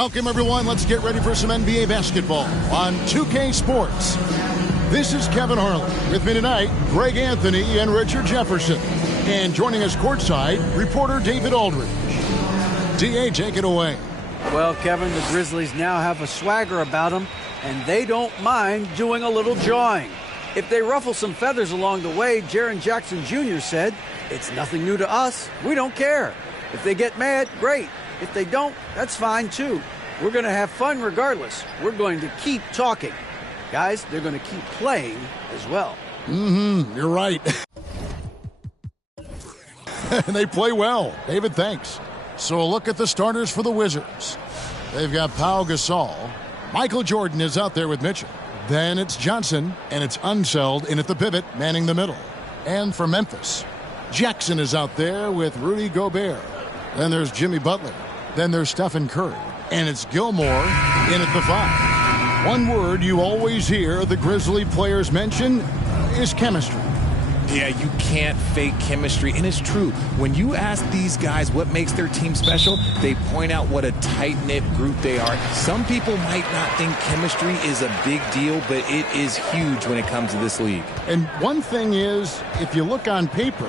Welcome, everyone. Let's get ready for some NBA basketball on 2K Sports. This is Kevin Harlan. With me tonight, Greg Anthony and Richard Jefferson. And joining us courtside, reporter David Aldridge. D.A., take it away. Well, Kevin, the Grizzlies now have a swagger about them, and they don't mind doing a little jawing. If they ruffle some feathers along the way, Jaren Jackson Jr. said, "It's nothing new to us. We don't care. If they get mad, great. If they don't, that's fine too. We're going to have fun regardless. We're going to keep talking." Guys, they're going to keep playing as well. You're right. And they play well. David, thanks. So a look at the starters for the Wizards. They've got Pau Gasol. Michael Jordan is out there with Mitchell. Then it's Johnson, and it's Unseld in at the pivot, manning the middle. And for Memphis, Jackson is out there with Rudy Gobert. Then there's Jimmy Butler. Then there's Stephen Curry. And it's Gilmore in at the 5. One word you always hear the Grizzly players mention is chemistry. Yeah, you can't fake chemistry, and it's true. When you ask these guys what makes their team special, they point out what a tight-knit group they are. Some people might not think chemistry is a big deal, but it is huge when it comes to this league. And one thing is, if you look on paper,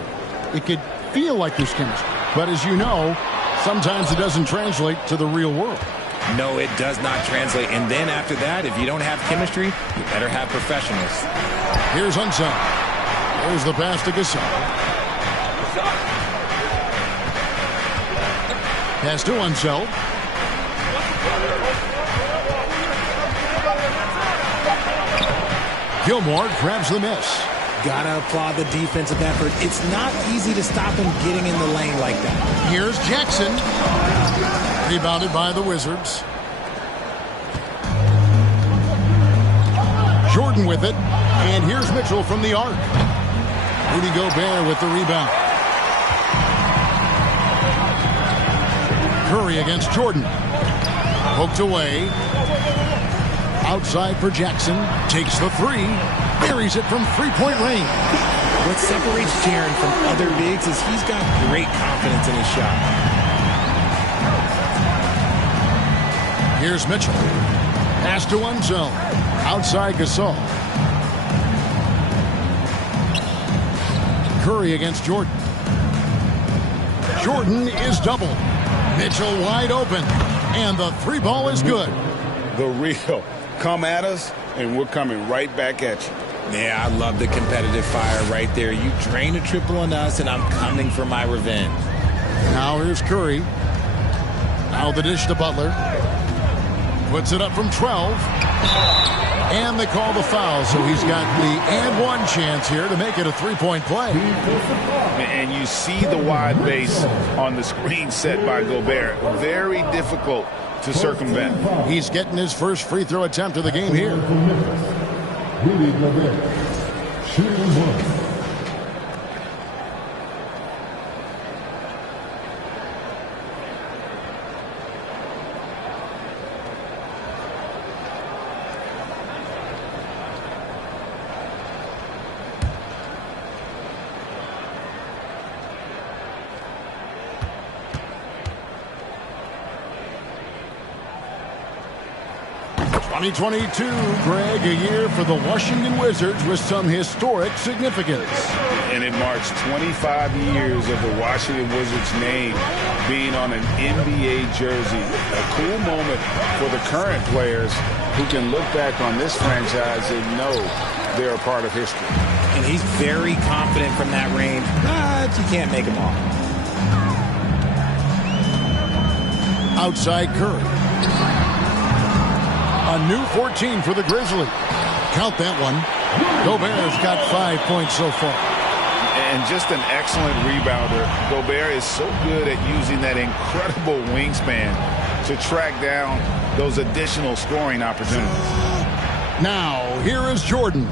it could feel like there's chemistry. But as you know, sometimes it doesn't translate to the real world. No, it does not translate. And then after that, if you don't have chemistry, you better have professionals. Here's Unseld. There's the pass to Gasol. Pass to Unseld. Gilmore grabs the miss. Gotta applaud the defensive effort. It's not easy to stop him getting in the lane like that. Here's Jackson. Rebounded by the Wizards. Jordan with it. And here's Mitchell from the arc. Rudy Gobert with the rebound. Curry against Jordan. Poked away. Outside for Jackson. Takes the 3. Buries it from three-point range. What separates Jaren from other bigs is he's got great confidence in his shot. Here's Mitchell. Pass to Unseld. Outside Gasol. Curry against Jordan. Jordan is doubled. Mitchell wide open. And the 3 ball is good. The real. Come at us, and we're coming right back at you. Yeah, I love the competitive fire right there. You drain a triple on us, and I'm coming for my revenge. Now here's Curry. Now the dish to Butler. Puts it up from 12. And they call the foul, so he's got the and one chance here to make it a 3-point play. And you see the wide base on the screen set by Gobert. Very difficult to circumvent. He's getting his first free throw attempt of the game here. Rudy Gobert, shooting 1. '22, Greg, a year for the Washington Wizards with some historic significance. And it marks 25 years of the Washington Wizards name being on an NBA jersey. A cool moment for the current players who can look back on this franchise and know they're a part of history. And he's very confident from that range, but you can't make him all. Outside Curry. A new 14 for the Grizzlies. Count that one. Gobert's got 5 points so far. And just an excellent rebounder. Gobert is so good at using that incredible wingspan to track down those additional scoring opportunities. Now, here is Jordan.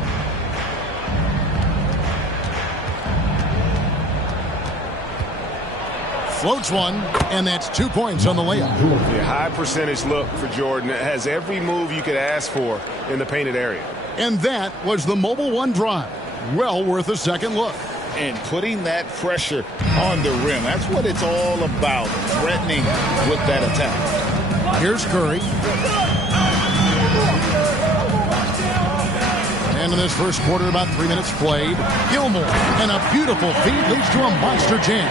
Floats one, and that's 2 points on the layup. Yeah, high percentage look for Jordan. It has every move you could ask for in the painted area. And that was the Mobile One drive. Well worth a second look. And putting that pressure on the rim. That's what it's all about, threatening with that attack. Here's Curry. And in this first quarter, about 3 minutes played. Gilmore, and a beautiful feed leads to a monster jam.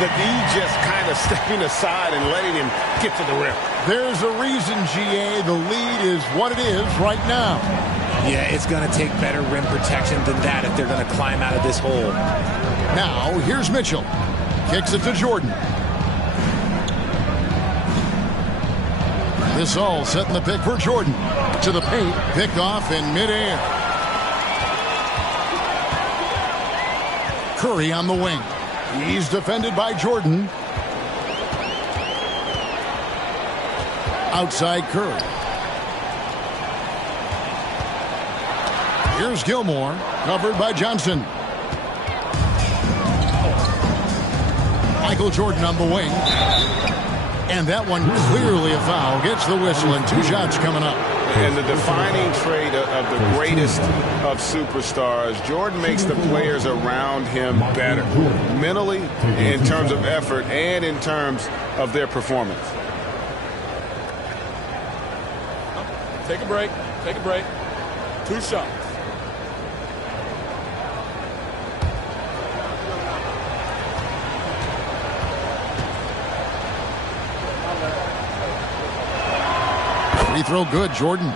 The D just kind of stepping aside and letting him get to the rim. There's a reason, GA, the lead is what it is right now. Yeah, it's going to take better rim protection than that if they're going to climb out of this hole. Now, here's Mitchell. Kicks it to Jordan. This all setting the pick for Jordan. To the paint, picked off in midair. Curry on the wing. He's defended by Jordan. Outside Curry. Here's Gilmore, covered by Johnson. Michael Jordan on the wing. And that one clearly a foul. Gets the whistle, and 2 shots coming up. And the defining trait of the greatest of superstars, Jordan makes the players around him better, mentally, in terms of effort, and in terms of their performance. Take a break. Take a break. 2 shots. Free throw good, Jordan.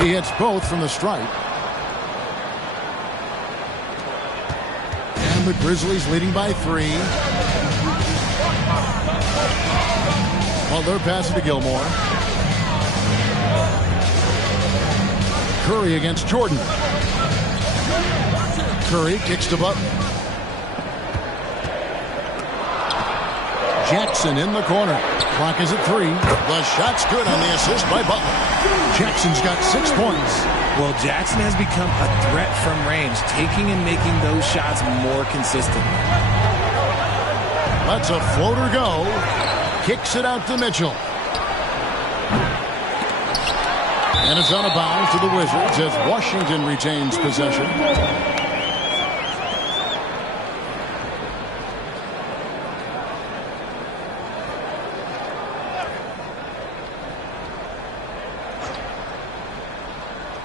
He hits both from the stripe. And the Grizzlies leading by 3. Butler passes to Gilmore. Curry against Jordan. Curry kicks to Butler. Jackson in the corner. Clock is at 3. The shot's good on the assist by Butler. Jackson's got 6 points. Well, Jackson has become a threat from range, taking and making those shots more consistent. Lets a floater go. Kicks it out to Mitchell. And it's out of bounds to the Wizards as Washington retains possession.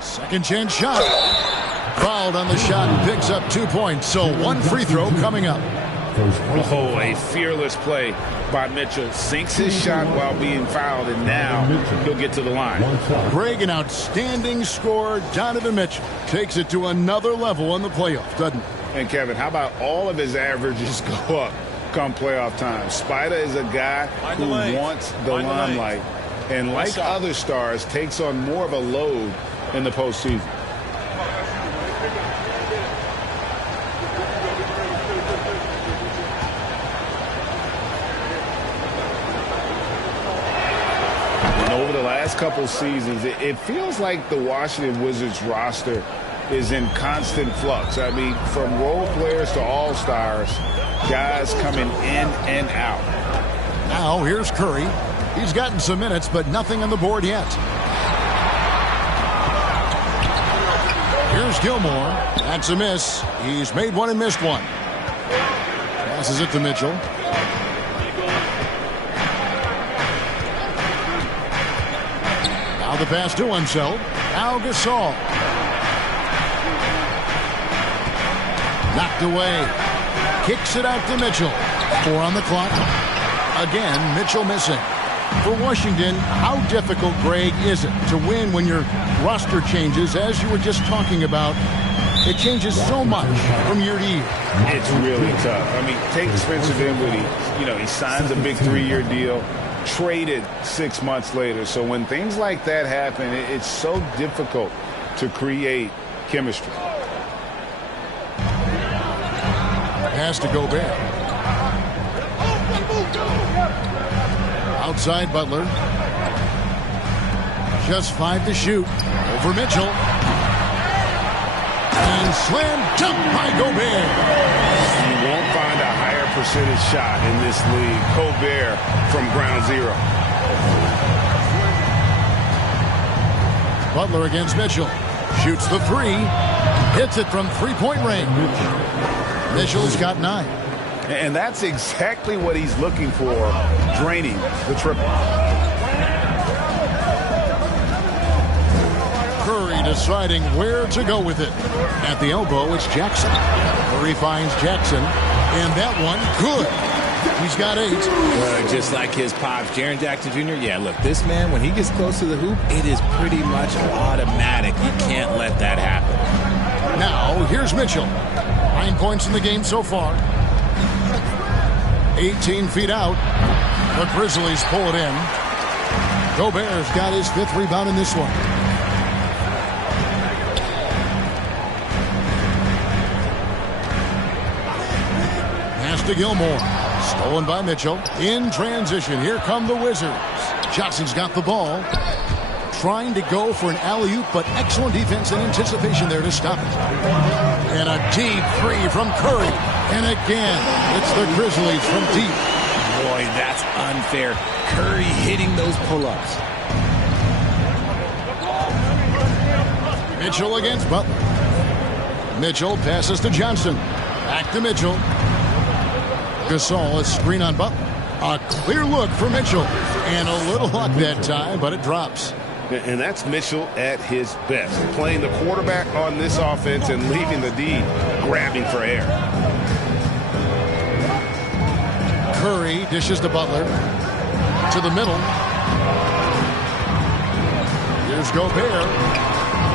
Second chance shot. Fouled on the shot and picks up 2 points. So 1 free throw coming up. Oh, a fearless play by Mitchell. Sinks his shot while being fouled, and now he'll get to the line. Greg, an outstanding scorer. Donovan Mitchell takes it to another level in the playoffs, doesn't he? And Kevin, how about all of his averages go up come playoff time? Spider is a guy who wants the limelight, and like other stars, takes on more of a load in the postseason. And over the last couple seasons, it feels like the Washington Wizards roster is in constant flux. I mean, from role players to all-stars, guys coming in and out. Now here's Curry. He's gotten some minutes, but nothing on the board yet. Here's Gilmore. That's a miss. He's made one and missed one. Passes it to Mitchell. Now the pass to himself. Al Gasol. Knocked away. Kicks it out to Mitchell. 4 on the clock. Again, Mitchell missing. For Washington, how difficult, Greg, is it to win when your roster changes, as you were just talking about? It changes so much from year to year. It's really tough. I mean, take Spencer Dinwiddie. He signs a big 3-year deal, traded 6 months later. So when things like that happen, it's so difficult to create chemistry. Pass to Gobert. Outside Butler. Just 5 to shoot. Over Mitchell. And slam dunk by Gobert. You won't find a higher percentage shot in this league. Gobert from ground zero. Butler against Mitchell. Shoots the three. Hits it from three-point range. Mitchell's got 9. And that's exactly what he's looking for, draining the triple. Curry deciding where to go with it. At the elbow, it's Jackson. Curry finds Jackson. And that one, good. He's got 8. Just like his pops, Jaren Jackson Jr. Yeah, look, this man, when he gets close to the hoop, it is pretty much automatic. You can't let that happen. Now, here's Mitchell. 9 points in the game so far. 18 feet out. The Grizzlies pull it in. Gobert's got his 5th rebound in this one. Pass to Gilmore. Stolen by Mitchell. In transition, here come the Wizards. Johnson's got the ball. Trying to go for an alley-oop, but excellent defense and anticipation there to stop it. And a deep three from Curry. And again, it's the Grizzlies from deep. Boy, that's unfair. Curry hitting those pull-ups. Mitchell against Butler. Mitchell passes to Johnson. Back to Mitchell. Gasol, a screen on Butler. A clear look for Mitchell. And a little luck that time, but it drops. And that's Mitchell at his best, playing the quarterback on this offense and leaving the D grabbing for air. Curry dishes to Butler. To the middle. Here's Gobert.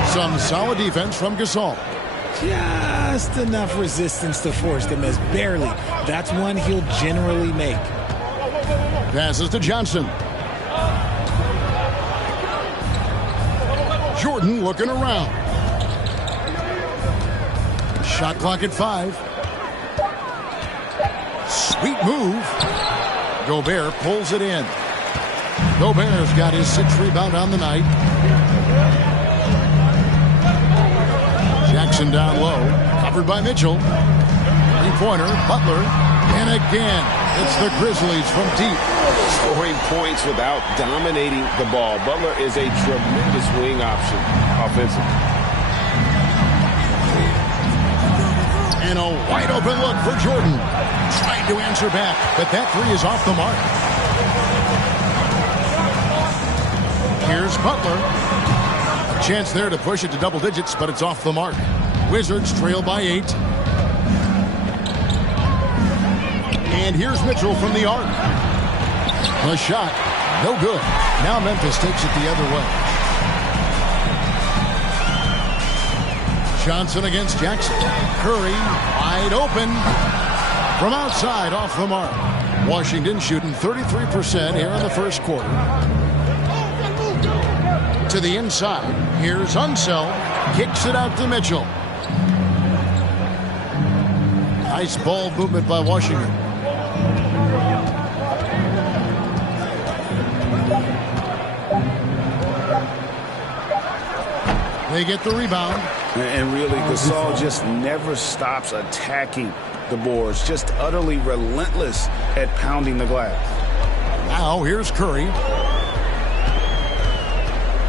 Some solid defense from Gasol. Just enough resistance to force them as barely. That's one he'll generally make. Passes to Johnson. Jordan looking around. Shot clock at 5. Sweet move. Gobert pulls it in. Gobert's got his 6th rebound on the night. Jackson down low. Covered by Mitchell. Three-pointer, Butler. And again, it's the Grizzlies from deep. Scoring points without dominating the ball. Butler is a tremendous wing option offensively. And a wide open look for Jordan. Trying to answer back, but that three is off the mark. Here's Butler. A chance there to push it to double digits, but it's off the mark. Wizards trail by 8. And here's Mitchell from the arc. A shot, no good. Now Memphis takes it the other way. Johnson against Jackson. Curry wide open. From outside, off the mark. Washington shooting 33% here in the first quarter. To the inside. Here's Unseld. Kicks it out to Mitchell. Nice ball movement by Washington. They get the rebound. And really, Gasol just never stops attacking the boards. Just utterly relentless at pounding the glass. Now, here's Curry.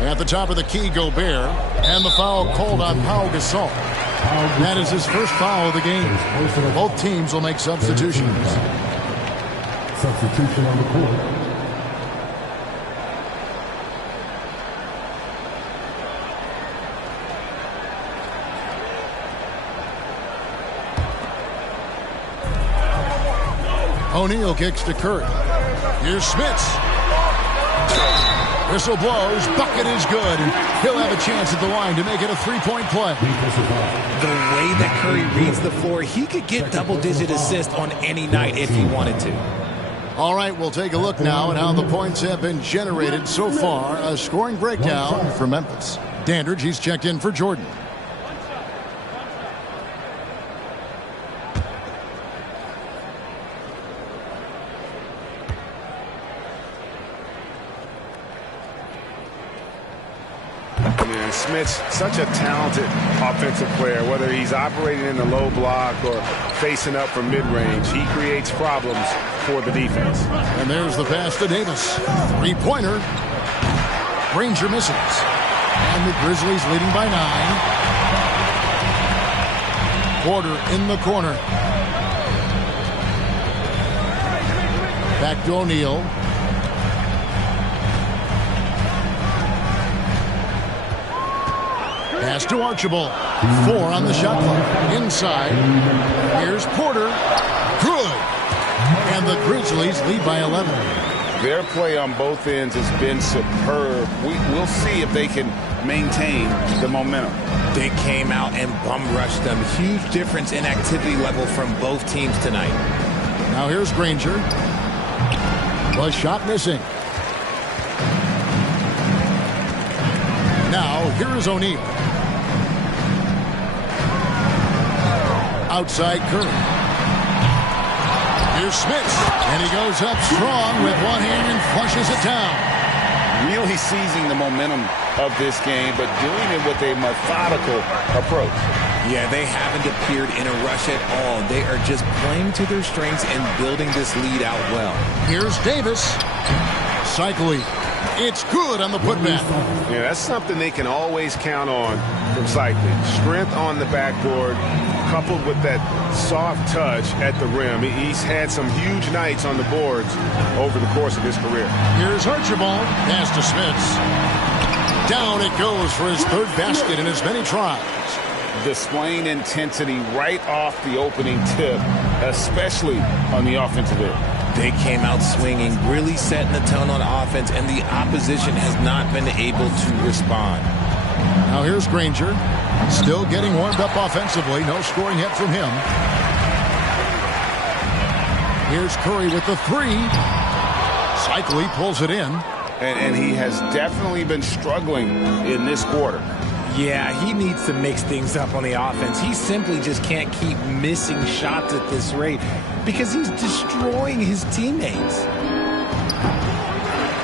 At the top of the key, Gobert. And the foul called on Pau Gasol. That is his first foul of the game. Both teams will make substitutions. Substitution on the court. O'Neal kicks to Curry. Here's Smits. Whistle blows. Bucket is good. And he'll have a chance at the line to make it a three-point play. The way that Curry reads the floor, he could get double-digit assists on any night if he wanted to. All right, we'll take a look now at how the points have been generated so far. A scoring breakdown for Memphis. Dandridge, he's checked in for Jordan. And Smith's such a talented offensive player, whether he's operating in the low block or facing up from mid-range. He creates problems for the defense. And there's the pass to Davis. Three-pointer. Granger misses. And the Grizzlies leading by 9. Porter in the corner. Back to O'Neal. Pass to Archibald. 4 on the shot clock. Inside. Here's Porter. Good. And the Grizzlies lead by 11. Their play on both ends has been superb. We'll see if they can maintain the momentum. They came out and bum rushed them. Huge difference in activity level from both teams tonight. Now here's Granger. The shot missing. Now here is O'Neal. Outside Curry. Here's Smith. And he goes up strong with one hand and flushes it down. Really seizing the momentum of this game, but doing it with a methodical approach. Yeah, they haven't appeared in a rush at all. They are just playing to their strengths and building this lead out well. Here's Davis. Cycling. It's good on the putback. Yeah, that's something they can always count on from Cycling. Strength on the backboard, coupled with that soft touch at the rim. He's had some huge nights on the boards over the course of his career. Here's Archibald. Pass to Smith. Down it goes for his third basket in as many tries. Displaying intensity right off the opening tip, especially on the offensive end. They came out swinging, really setting the tone on offense, and the opposition has not been able to respond. Now here's Granger. Still getting warmed up offensively. No scoring yet from him. Here's Curry with the 3. Cycling pulls it in. And he has definitely been struggling in this quarter. Yeah, he needs to mix things up on the offense. He simply just can't keep missing shots at this rate because he's destroying his teammates.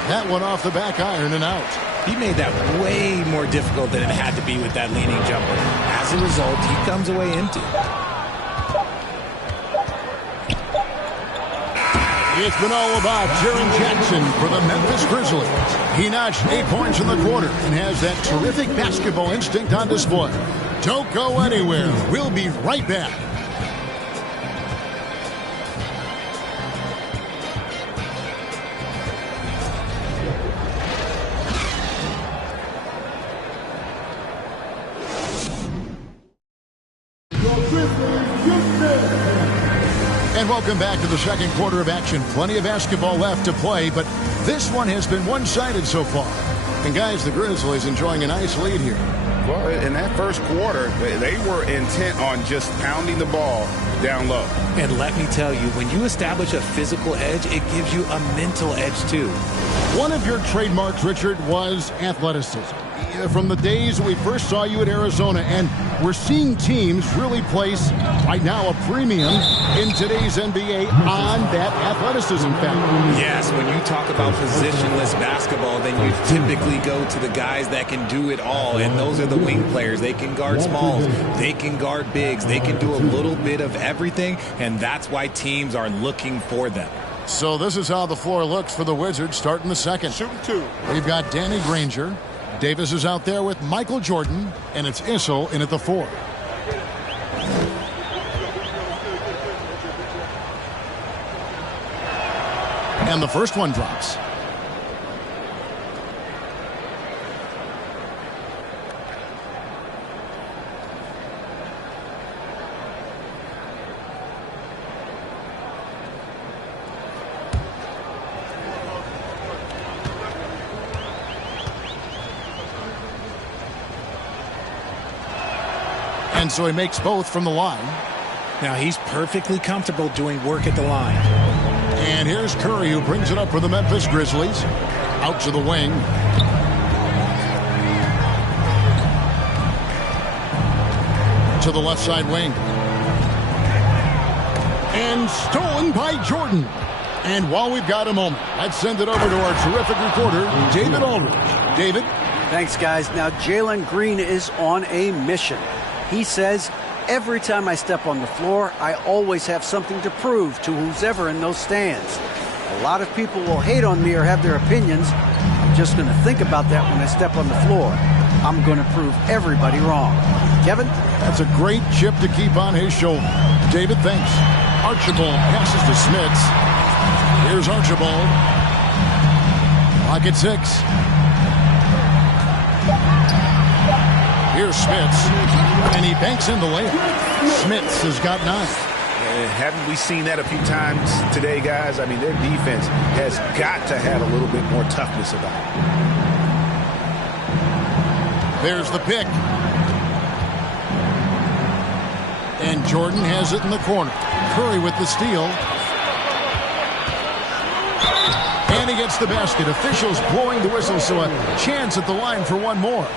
That one off the back iron and out. He made that way more difficult than it had to be with that leaning jumper. As a result, he comes away empty. It's been all about Jaren Jackson for the Memphis Grizzlies. He notched 8 points in the quarter and has that terrific basketball instinct on display. Don't go anywhere. We'll be right back. And welcome back to the second quarter of action. Plenty of basketball left to play, but this one has been one-sided so far. And guys, the Grizzlies enjoying a nice lead here. Well, in that first quarter, they were intent on just pounding the ball down low. And let me tell you, when you establish a physical edge, it gives you a mental edge too. One of your trademarks, Richard, was athleticism. From the days we first saw you at Arizona, and we're seeing teams really place, right now, a premium in today's NBA on that athleticism factor. Yes, when you talk about positionless basketball, then you typically go to the guys that can do it all, and those are the wing players. They can guard smalls, they can guard bigs, they can do a little bit of everything, and that's why teams are looking for them. So this is how the floor looks for the Wizards starting the second. Shooting 2. We've got Danny Granger. Davis is out there with Michael Jordan, and it's Issel in at the 4. And the first one drops. And so he makes both from the line. Now he's perfectly comfortable doing work at the line. And here's Curry, who brings it up for the Memphis Grizzlies. Out to the wing. To the left side wing. And stolen by Jordan. And while we've got a moment, let's send it over to our terrific reporter, David Aldridge. David? Thanks, guys. Now, Jalen Green is on a mission. He says, every time I step on the floor, I always have something to prove to who's ever in those stands. A lot of people will hate on me or have their opinions. I'm just going to think about that when I step on the floor. I'm going to prove everybody wrong. Kevin? That's a great chip to keep on his shoulder. David, thanks. Archibald passes to Smits. Here's Archibald. Pocket 6. Here's Smits. And he banks in the layup. Smits has got 9. Haven't we seen that a few times today, guys? I mean, their defense has got to have a little bit more toughness about it. There's the pick. And Jordan has it in the corner. Curry with the steal. And he gets the basket. Officials blowing the whistle, so a chance at the line for one more.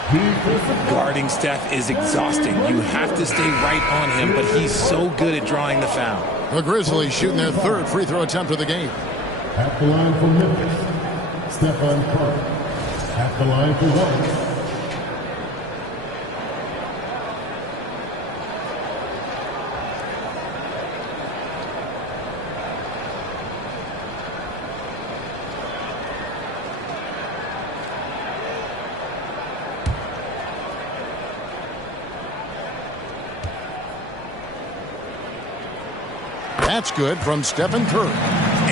Guarding Steph is exhausting. You have to stay right on him, but he's so good at drawing the foul. The Grizzlies shooting their 3rd free throw attempt of the game. At the line for Memphis, Stephen Curry. At the line for 1. That's good from Stephen Curry.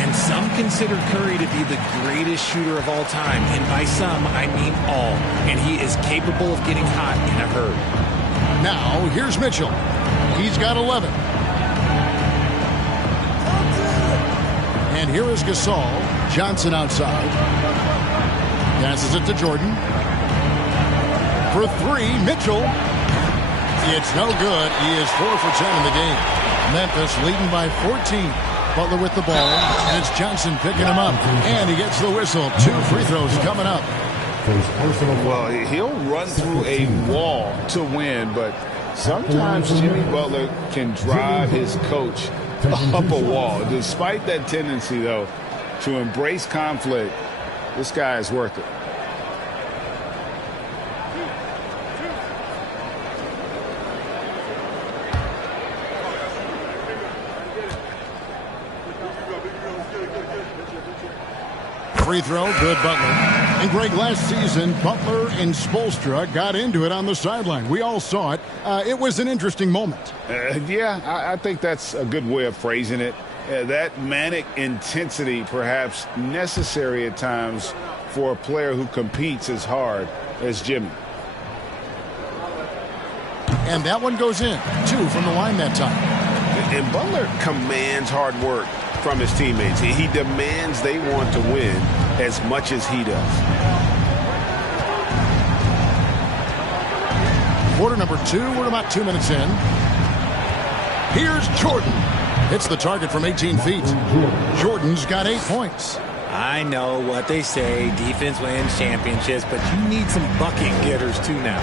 And some consider Curry to be the greatest shooter of all time. And by some, I mean all. And he is capable of getting hot in a hurry. Now, here's Mitchell. He's got 11. And here is Gasol. Johnson outside. Passes it to Jordan. For 3, Mitchell. It's no good. He is 4 for 10 in the game. Memphis leading by 14. Butler with the ball, and it's Johnson picking him up. And he gets the whistle. 2 free throws coming up. Well, he'll run through a wall to win, but sometimes Jimmy Butler can drive his coach up a wall. Despite that tendency, though, to embrace conflict, this guy is worth it. Free throw, good Butler. And Greg, last season, Butler and Spoelstra got into it on the sideline. We all saw it. It was an interesting moment. Yeah, I think that's a good way of phrasing it. That manic intensity perhaps necessary at times for a player who competes as hard as Jimmy. And that one goes in. 2 from the line that time. And Butler commands hard work from his teammates. He demands they want to win as much as he does. Quarter number 2. We're about 2 minutes in. Here's Jordan. Hits the target from 18 feet. Jordan's got 8 points. I know what they say. Defense wins championships, but you need some bucket getters too now.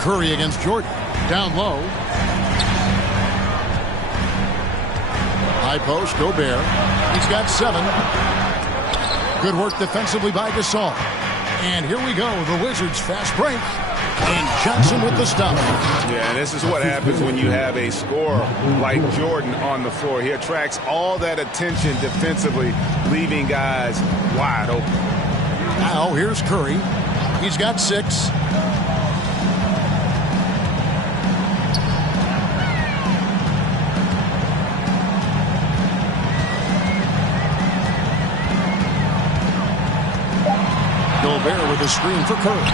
Curry against Jordan. Down low. High post, Gobert. He's got 7. Good work defensively by Gasol. And here we go, the Wizards fast break. And Johnson with the stop. Yeah, this is what happens when you have a scorer like Jordan on the floor. He attracts all that attention defensively, leaving guys wide open. Now here's Curry. He's got 6. Gobert with a screen for Curry.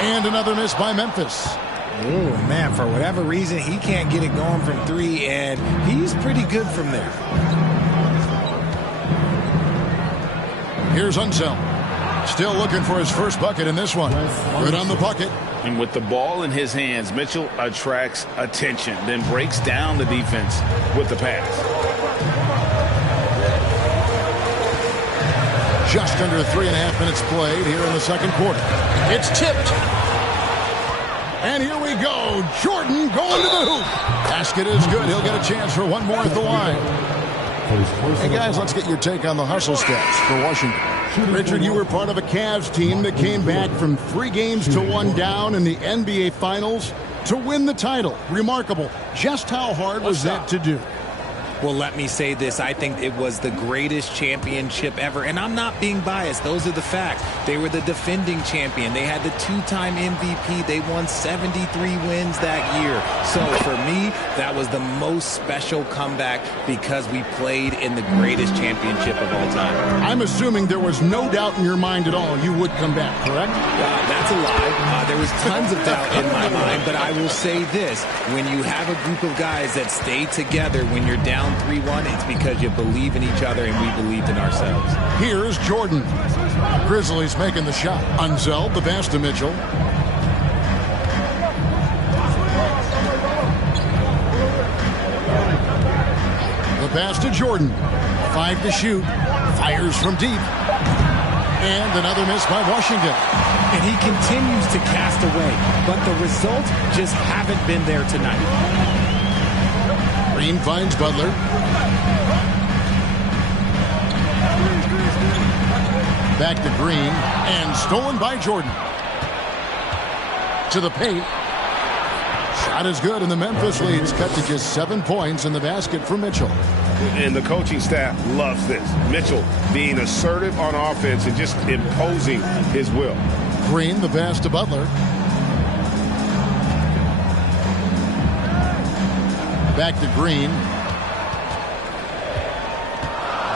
And another miss by Memphis. Oh, man, for whatever reason, he can't get it going from 3, and he's pretty good from there. Here's Unseld. Still looking for his first bucket in this one. Good on the bucket. And with the ball in his hands, Mitchell attracts attention, then breaks down the defense with the pass. Just under 3.5 minutes played here in the second quarter. It's tipped. And here we go. Jordan going to the hoop. Basket is good. He'll get a chance for one more at the line. Hey, guys, let's get your take on the hustle stats for Washington. Richard, you were part of a Cavs team that came back from 3 games to 1 down in the NBA Finals to win the title. Remarkable. Just how hard was that to do? Well, let me say this. I think it was the greatest championship ever. And I'm not being biased. Those are the facts. They were the defending champion. They had the 2-time MVP. They won 73 wins that year. So for me, that was the most special comeback because we played in the greatest championship of all time. I'm assuming there was no doubt in your mind at all you would come back, correct? That's a lie. There was tons of doubt in my mind. But I will say this. When you have a group of guys that stay together when you're down 3-1, it's because you believe in each other and we believed in ourselves. Here's Jordan. Grizzlies making the shot. Unzel, the pass to Mitchell. The pass to Jordan. 5 to shoot. Fires from deep. And another miss by Washington. And he continues to cast away, but the results just haven't been there tonight. Green finds Butler. Back to Green, and stolen by Jordan. To the paint. Shot is good, and the Memphis lead's cut to just 7 points in the basket for Mitchell. And the coaching staff loves this. Mitchell being assertive on offense and just imposing his will. Green, the pass to Butler. Back to Green.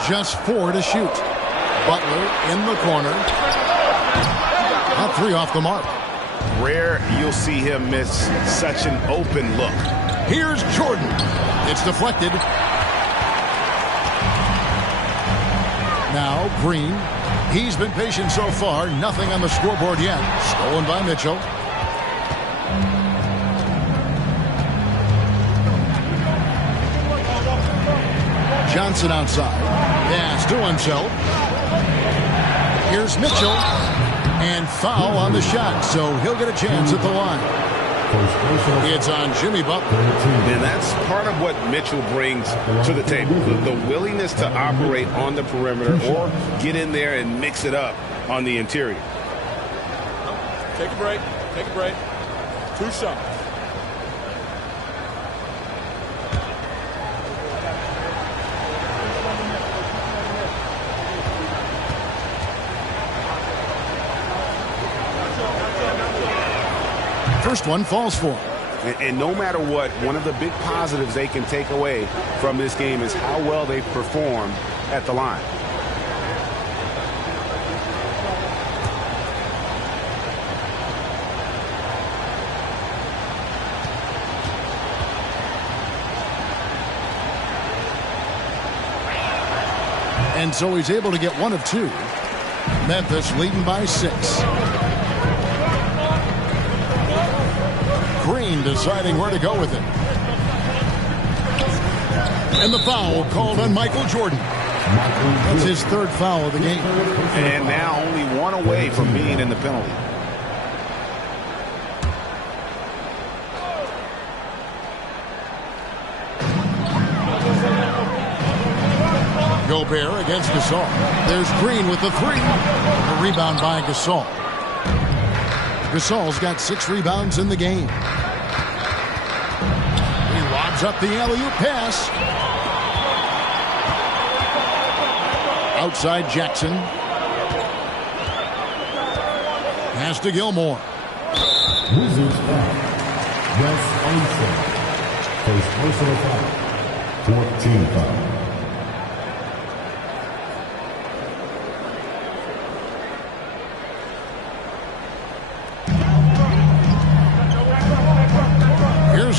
Just 4 to shoot. Butler in the corner. Not 3 off the mark. Rare you'll see him miss such an open look. Here's Jordan. It's deflected. Now Green. He's been patient so far. Nothing on the scoreboard yet. Stolen by Mitchell. Johnson outside. Pass to himself. Here's Mitchell. And foul on the shot, so he'll get a chance at the line. It's on Jimmy Butler. And that's part of what Mitchell brings to the table. The willingness to operate on the perimeter or get in there and mix it up on the interior. Take a break. Take a break. 2 shots. First one falls for him. And no matter what, one of the big positives they can take away from this game is how well they perform at the line. And so he's able to get 1 of 2. Memphis leading by 6. Green deciding where to go with it. And the foul called on Michael Jordan. That's his 3rd foul of the game. And now only 1 away from being in the penalty. Gobert against Gasol. There's Green with the 3. A rebound by Gasol. Gasol's got 6 rebounds in the game. He lobs up the alley-oop pass. Outside Jackson. Pass to Gilmore. Wizards foul. Wes Unseld. First personal foul. 14 foul.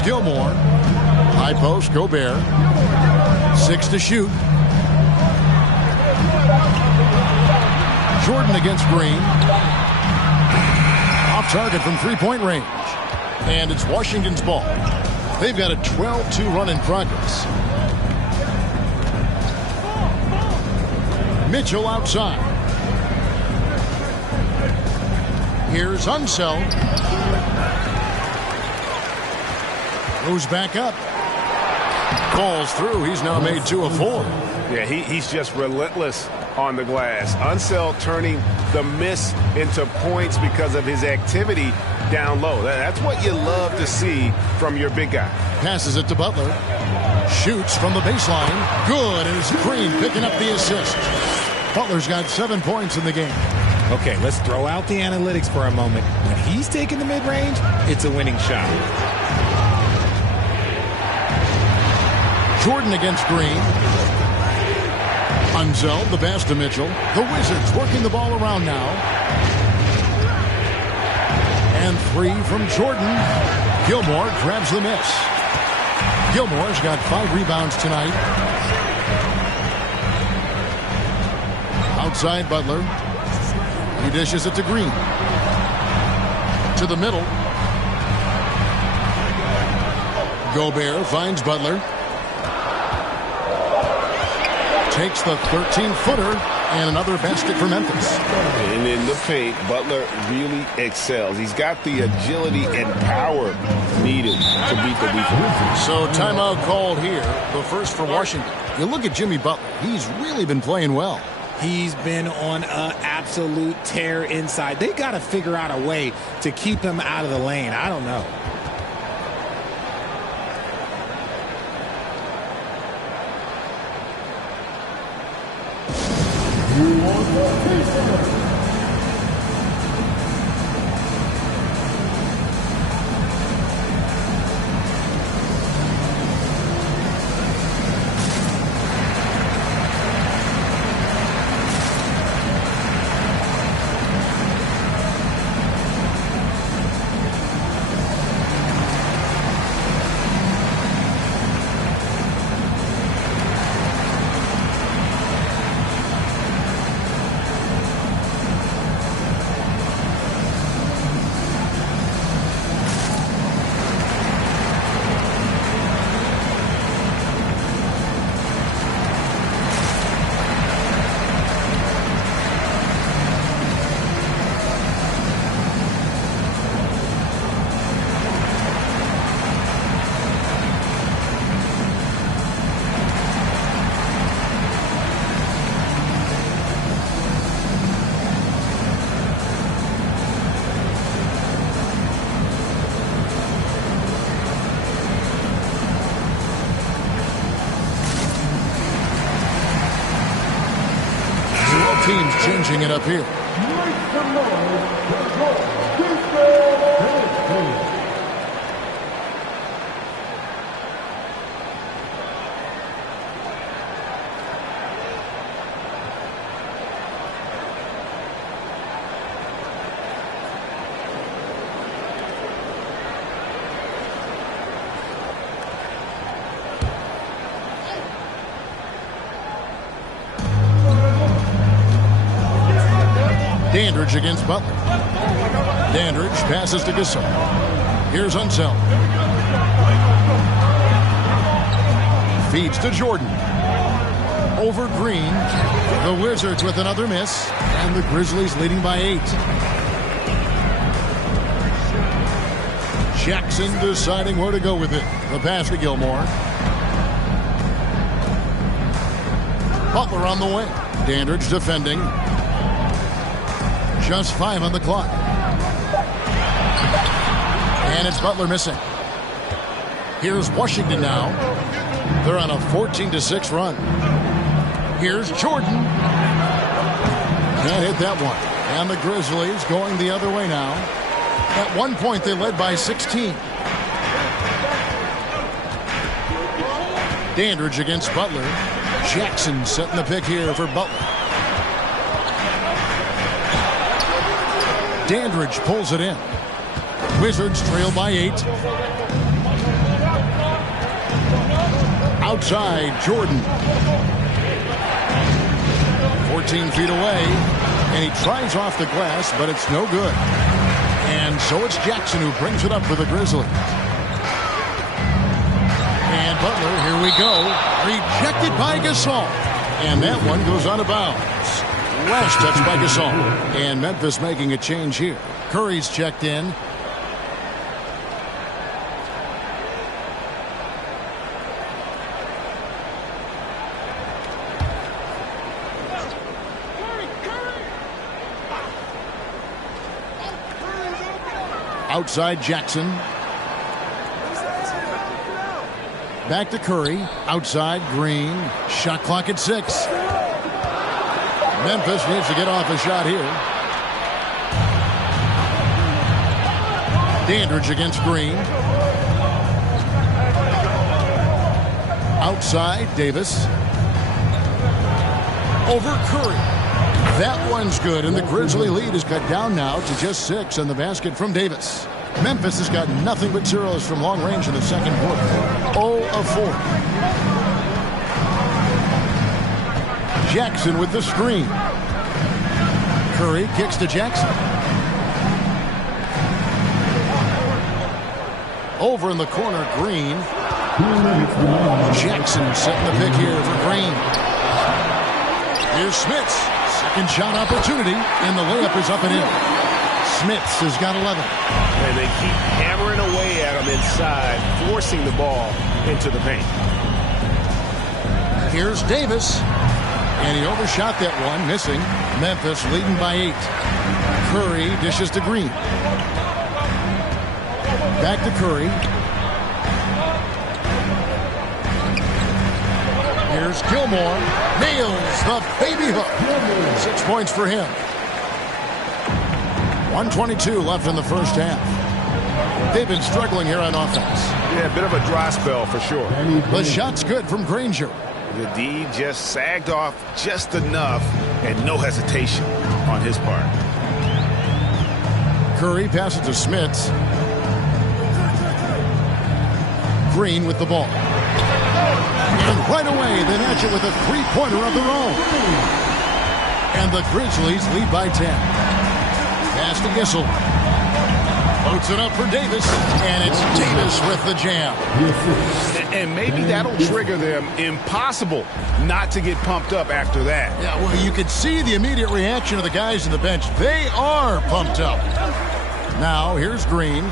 Gilmore. High post, Gobert. 6 to shoot. Jordan against Green. Off target from 3-point range. And it's Washington's ball. They've got a 12-2 run in progress. Mitchell outside. Here's Unseld. Goes back up. Falls through. He's now made 2 of 4. Yeah, he's just relentless on the glass. Unseld turning the miss into points because of his activity down low. That's what you love to see from your big guy. Passes it to Butler. Shoots from the baseline. Good, and it's Green picking up the assist. Butler's got 7 points in the game. Okay, let's throw out the analytics for a moment. When he's taking the mid-range, it's a winning shot. Jordan against Green. Unseld, the pass to Mitchell. The Wizards working the ball around now. And 3 from Jordan. Gilmore grabs the miss. Gilmore's got 5 rebounds tonight. Outside Butler. He dishes it to Green. To the middle. Gobert finds Butler. Takes the 13-footer and another basket for Memphis. And in the paint, Butler really excels. He's got the agility and power needed to beat the defense. So timeout called here, the first for Washington. You look at Jimmy Butler. He's really been playing well. He's been on an absolute tear inside. They got to figure out a way to keep him out of the lane. I don't know. Teams changing it up here. Dandridge against Butler. Dandridge passes to Gasol. Here's Unseld. Feeds to Jordan. Over Green. The Wizards with another miss. And the Grizzlies leading by 8. Jackson deciding where to go with it. The pass to Gilmore. Butler on the way. Dandridge defending. Just 5 on the clock. And it's Butler missing. Here's Washington now. They're on a 14-6 run. Here's Jordan. Can't hit that one. And the Grizzlies going the other way now. At one point, they led by 16. Dandridge against Butler. Jackson setting the pick here for Butler. Dandridge pulls it in. Wizards trail by 8. Outside, Jordan. 14 feet away. And he tries off the glass, but it's no good. And so it's Jackson who brings it up for the Grizzlies. And Butler, here we go. Rejected by Gasol. And that one goes out of bounds. Last touch by Gasol. And Memphis making a change here. Curry's checked in. Outside Jackson. Back to Curry. Outside Green. Shot clock at 6. Memphis needs to get off a shot here. Dandridge against Green. Outside Davis. Over Curry. That one's good, and the Grizzly lead is cut down now to just 6 on the basket from Davis. Memphis has got nothing but zeros from long range in the second quarter. 0 of 4. Jackson with the screen. Curry kicks to Jackson. Over in the corner, Green. Jackson setting the pick here for Green. Here's Smits. Second shot opportunity, and the layup is up and in. Smits has got 11. And they keep hammering away at him inside, forcing the ball into the paint. Here's Davis. And he overshot that one, missing. Memphis leading by 8. Curry dishes to Green. Back to Curry. Here's Gilmore. Nails the baby hook. 6 points for him. 1:22 left in the first half. They've been struggling here on offense. Yeah, a bit of a dry spell for sure. The shot's good from Granger. The D just sagged off just enough and no hesitation on his part. Curry passes to Smits. Green with the ball. And right away, they match it with a three-pointer of their own. And the Grizzlies lead by 10. Pass to Gissel. Loads it up for Davis. And it's Davis with the jam. And maybe that'll trigger them. Impossible not to get pumped up after that. Yeah, well, you could see the immediate reaction of the guys on the bench. They are pumped up. Now, here's Green.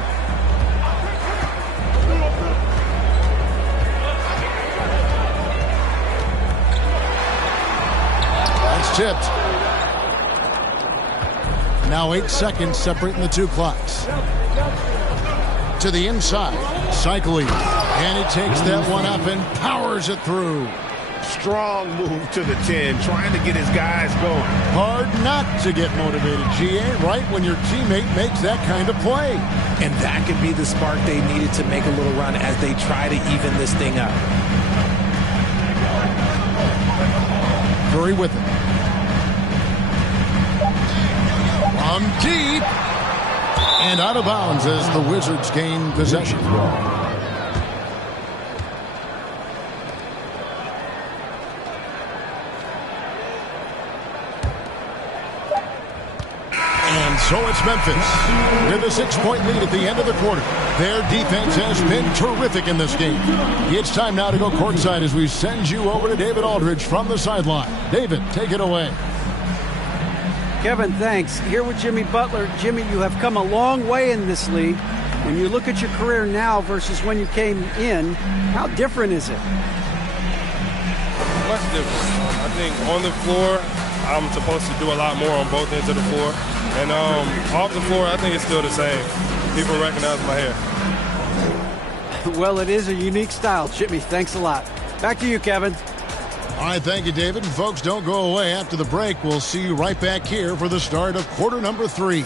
That's tipped. Now 8 seconds separating the two clocks. To the inside, cycling. And he takes that one up and powers it through. Strong move to the 10, trying to get his guys going. Hard not to get motivated, GA, right when your teammate makes that kind of play. And that could be the spark they needed to make a little run as they try to even this thing up. Curry with it. From deep. And out of bounds as the Wizards gain possession. And so it's Memphis with a 6-point lead at the end of the quarter. Their defense has been terrific in this game. It's time now to go courtside as we send you over to David Aldridge from the sideline. David, take it away. Kevin, thanks. Here with Jimmy Butler. Jimmy, you have come a long way in this league. When you look at your career now versus when you came in, how different is it? Much different. I think on the floor, I'm supposed to do a lot more on both ends of the floor. And off the floor, I think it's still the same. People recognize my hair. Well, it is a unique style, Jimmy. Thanks a lot. Back to you, Kevin. All right, thank you, David. And folks, don't go away. After the break, we'll see you right back here for the start of quarter number 3.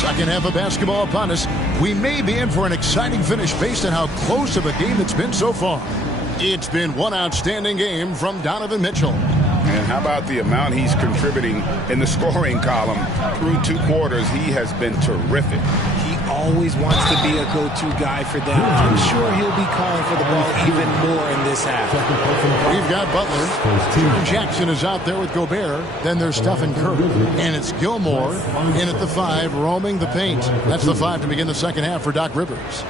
Second half of basketball upon us. We may be in for an exciting finish based on how close of a game it's been so far. It's been one outstanding game from Donovan Mitchell. And how about the amount he's contributing in the scoring column through 2 quarters? He has been terrific. He always wants to be a go-to guy for them. I'm sure he'll be calling for the ball even more in this half. We've got Butler. Jackson is out there with Gobert. Then there's Stephen Curry. And it's Gilmore in at the 5, roaming the paint. That's the 5 to begin the second half for Doc Rivers.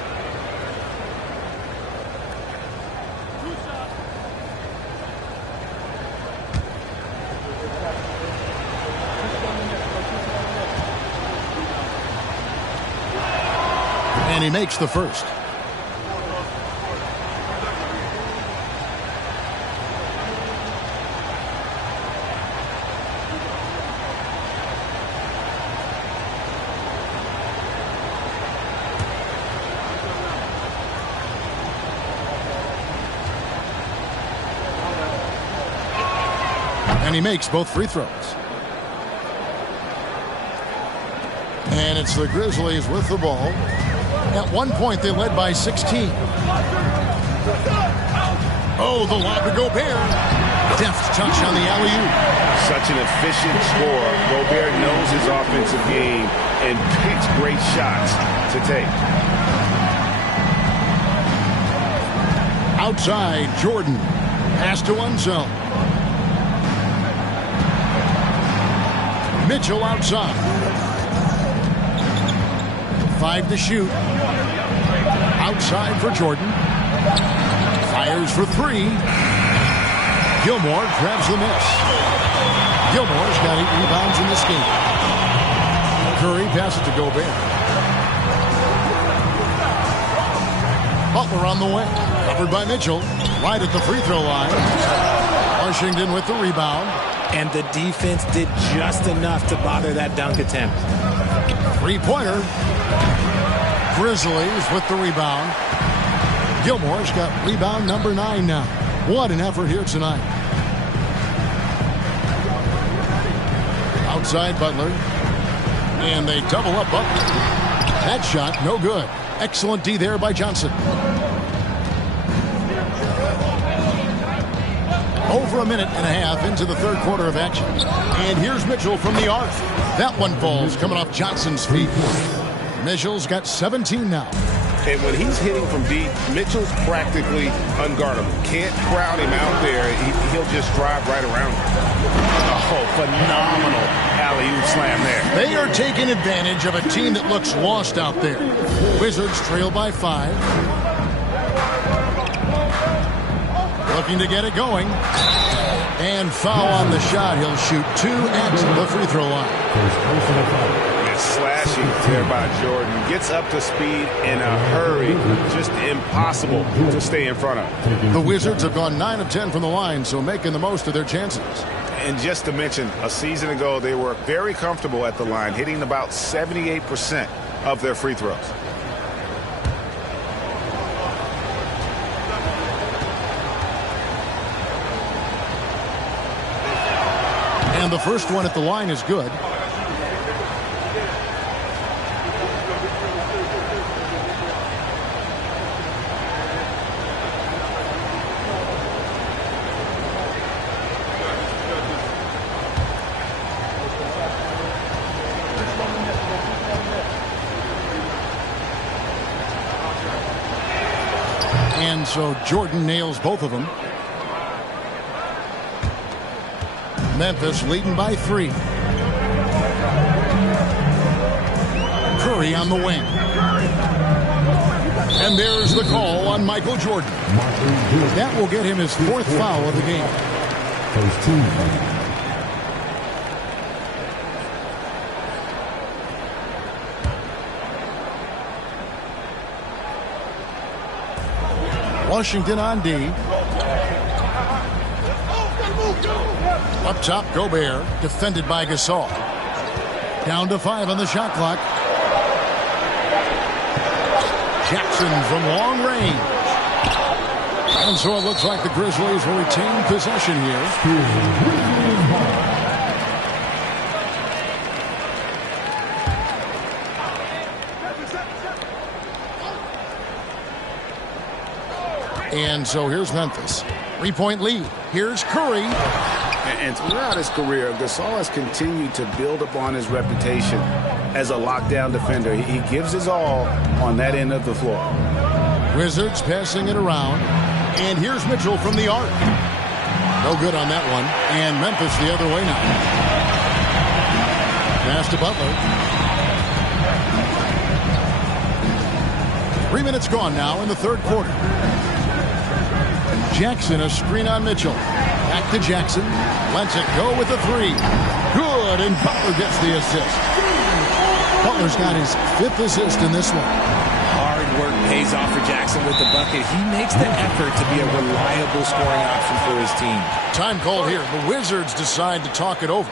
And he makes the first. And he makes both free throws. And it's the Grizzlies with the ball. At one point, they led by 16. Oh, the lob to Gobert. Deft touch on the alley-oop. Such an efficient scorer. Gobert knows his offensive game and picks great shots to take. Outside, Jordan. Pass to Unzel. Mitchell outside. 5 to shoot. Outside for Jordan. Fires for 3. Gilmore grabs the miss. Gilmore's got 8 rebounds in this game. Curry passes to Gobert. Butler on the way. Covered by Mitchell. Right at the free throw line. Washington with the rebound. And the defense did just enough to bother that dunk attempt. Three-pointer. Grizzlies with the rebound. Gilmore's got rebound number 9 now. What an effort here tonight. Outside Butler. And they double up Butler. That shot, no good. Excellent D there by Johnson. Over a minute and a half into the third quarter of action. And here's Mitchell from the arc. That one falls coming off Johnson's feet. Mitchell's got 17 now. And when he's hitting from deep, Mitchell's practically unguardable. Can't crowd him out there. He'll just drive right around him. Oh, phenomenal alley-oop slam there. They are taking advantage of a team that looks lost out there. Wizards trail by 5. Looking to get it going. And foul on the shot. He'll shoot 2 at the free throw line. It's slashing there by Jordan. Gets up to speed in a hurry. Just impossible to stay in front of. The Wizards have gone 9 of 10 from the line, so making the most of their chances. And just to mention, a season ago, they were very comfortable at the line, hitting about 78% of their free throws. And the first one at the line is good. And so Jordan nails both of them. Memphis leading by 3. Curry on the wing. And there's the call on Michael Jordan. That will get him his 4th foul of the game. Washington on D. Up top, Gobert, defended by Gasol. Down to 5 on the shot clock. Jackson from long range. And so it looks like the Grizzlies will retain possession here. And so here's Memphis. 3-point lead. Here's Curry. And throughout his career, Gasol has continued to build upon his reputation as a lockdown defender. He gives his all on that end of the floor. Wizards passing it around. And here's Mitchell from the arc. No good on that one. And Memphis the other way now. Pass to Butler. 3 minutes gone now in the third quarter. Jackson, a screen on Mitchell. Back to Jackson. Lets it go with the three. Good, and Butler gets the assist. Butler's got his 5th assist in this one. Hard work pays off for Jackson with the bucket. He makes the effort to be a reliable scoring option for his team. Time called here. The Wizards decide to talk it over.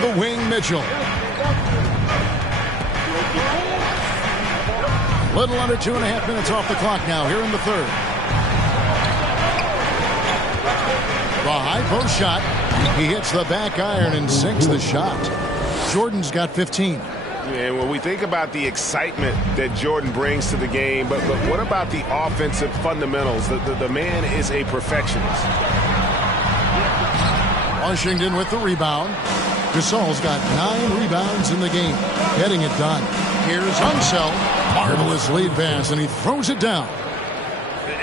The wing, Mitchell. Little under 2.5 minutes off the clock now here in the third. The high post shot. He hits the back iron and sinks the shot. Jordan's got 15. And when we think about the excitement that Jordan brings to the game, but what about the offensive fundamentals? The man is a perfectionist. Washington with the rebound. Gasol's got 9 rebounds in the game. Getting it done. Here's Unseld. Marvelous lead pass, and he throws it down.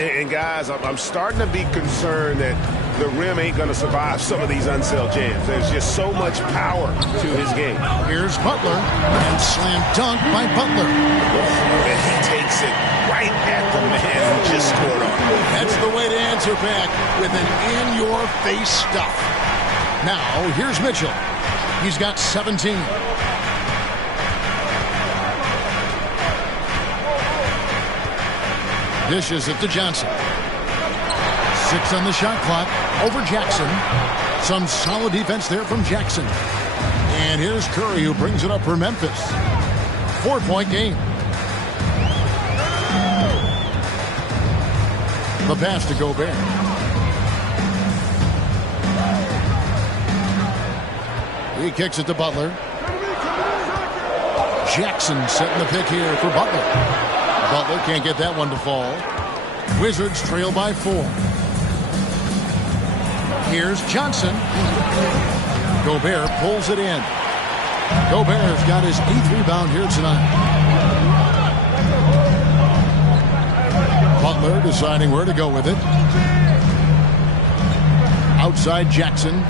And guys, I'm starting to be concerned that the rim ain't going to survive some of these Unseld jams. There's just so much power to his game. Here's Butler, and slam dunk by Butler. And he takes it right at the man who just scored on him. That's the way to answer back with an in-your-face stuff. Now, here's Mitchell. He's got 17. Dishes it to Johnson. 6 on the shot clock. Over Jackson. Some solid defense there from Jackson. And here's Curry, who brings it up for Memphis. 4-point game. The pass to Gobert. He kicks it to Butler. Jackson setting the pick here for Butler. Butler can't get that one to fall. Wizards trail by 4. Here's Johnson. Gobert pulls it in. Gobert's got his 8th rebound here tonight. Butler deciding where to go with it. Outside Jackson.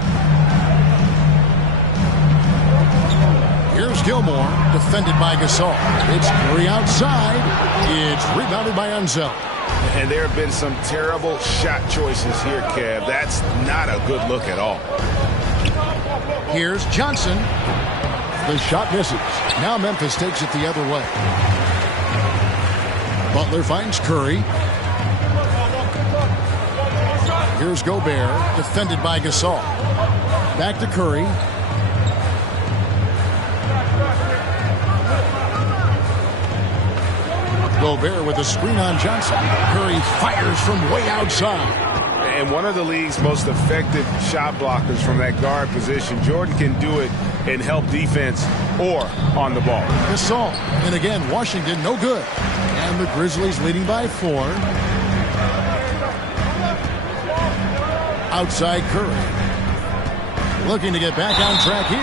Here's Gilmore, defended by Gasol. It's Curry outside. It's rebounded by Unseld. And there have been some terrible shot choices here, Kev. That's not a good look at all. Here's Johnson. The shot misses. Now Memphis takes it the other way. Butler finds Curry. Here's Gobert, defended by Gasol. Back to Curry. Gobert with a screen on Johnson. Curry fires from way outside. And one of the league's most effective shot blockers from that guard position. Jordan can do it and help defense or on the ball. Gasol. And again, Washington no good. And the Grizzlies leading by 4. Outside Curry. Looking to get back on track here.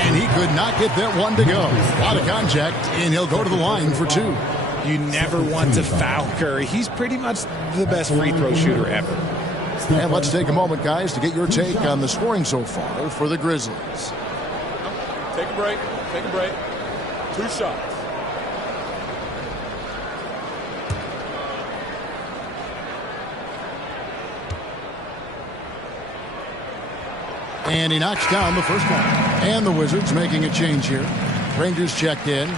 And he could not get that one to go. A lot of contact, and he'll go to the line for 2. You never want to foul Curry. He's pretty much the best free throw shooter ever. And let's take a moment, guys, to get your take on the scoring so far for the Grizzlies. Take a break. Take a break. 2 shots. And he knocks down the first one. And the Wizards making a change here. Rangers checked in.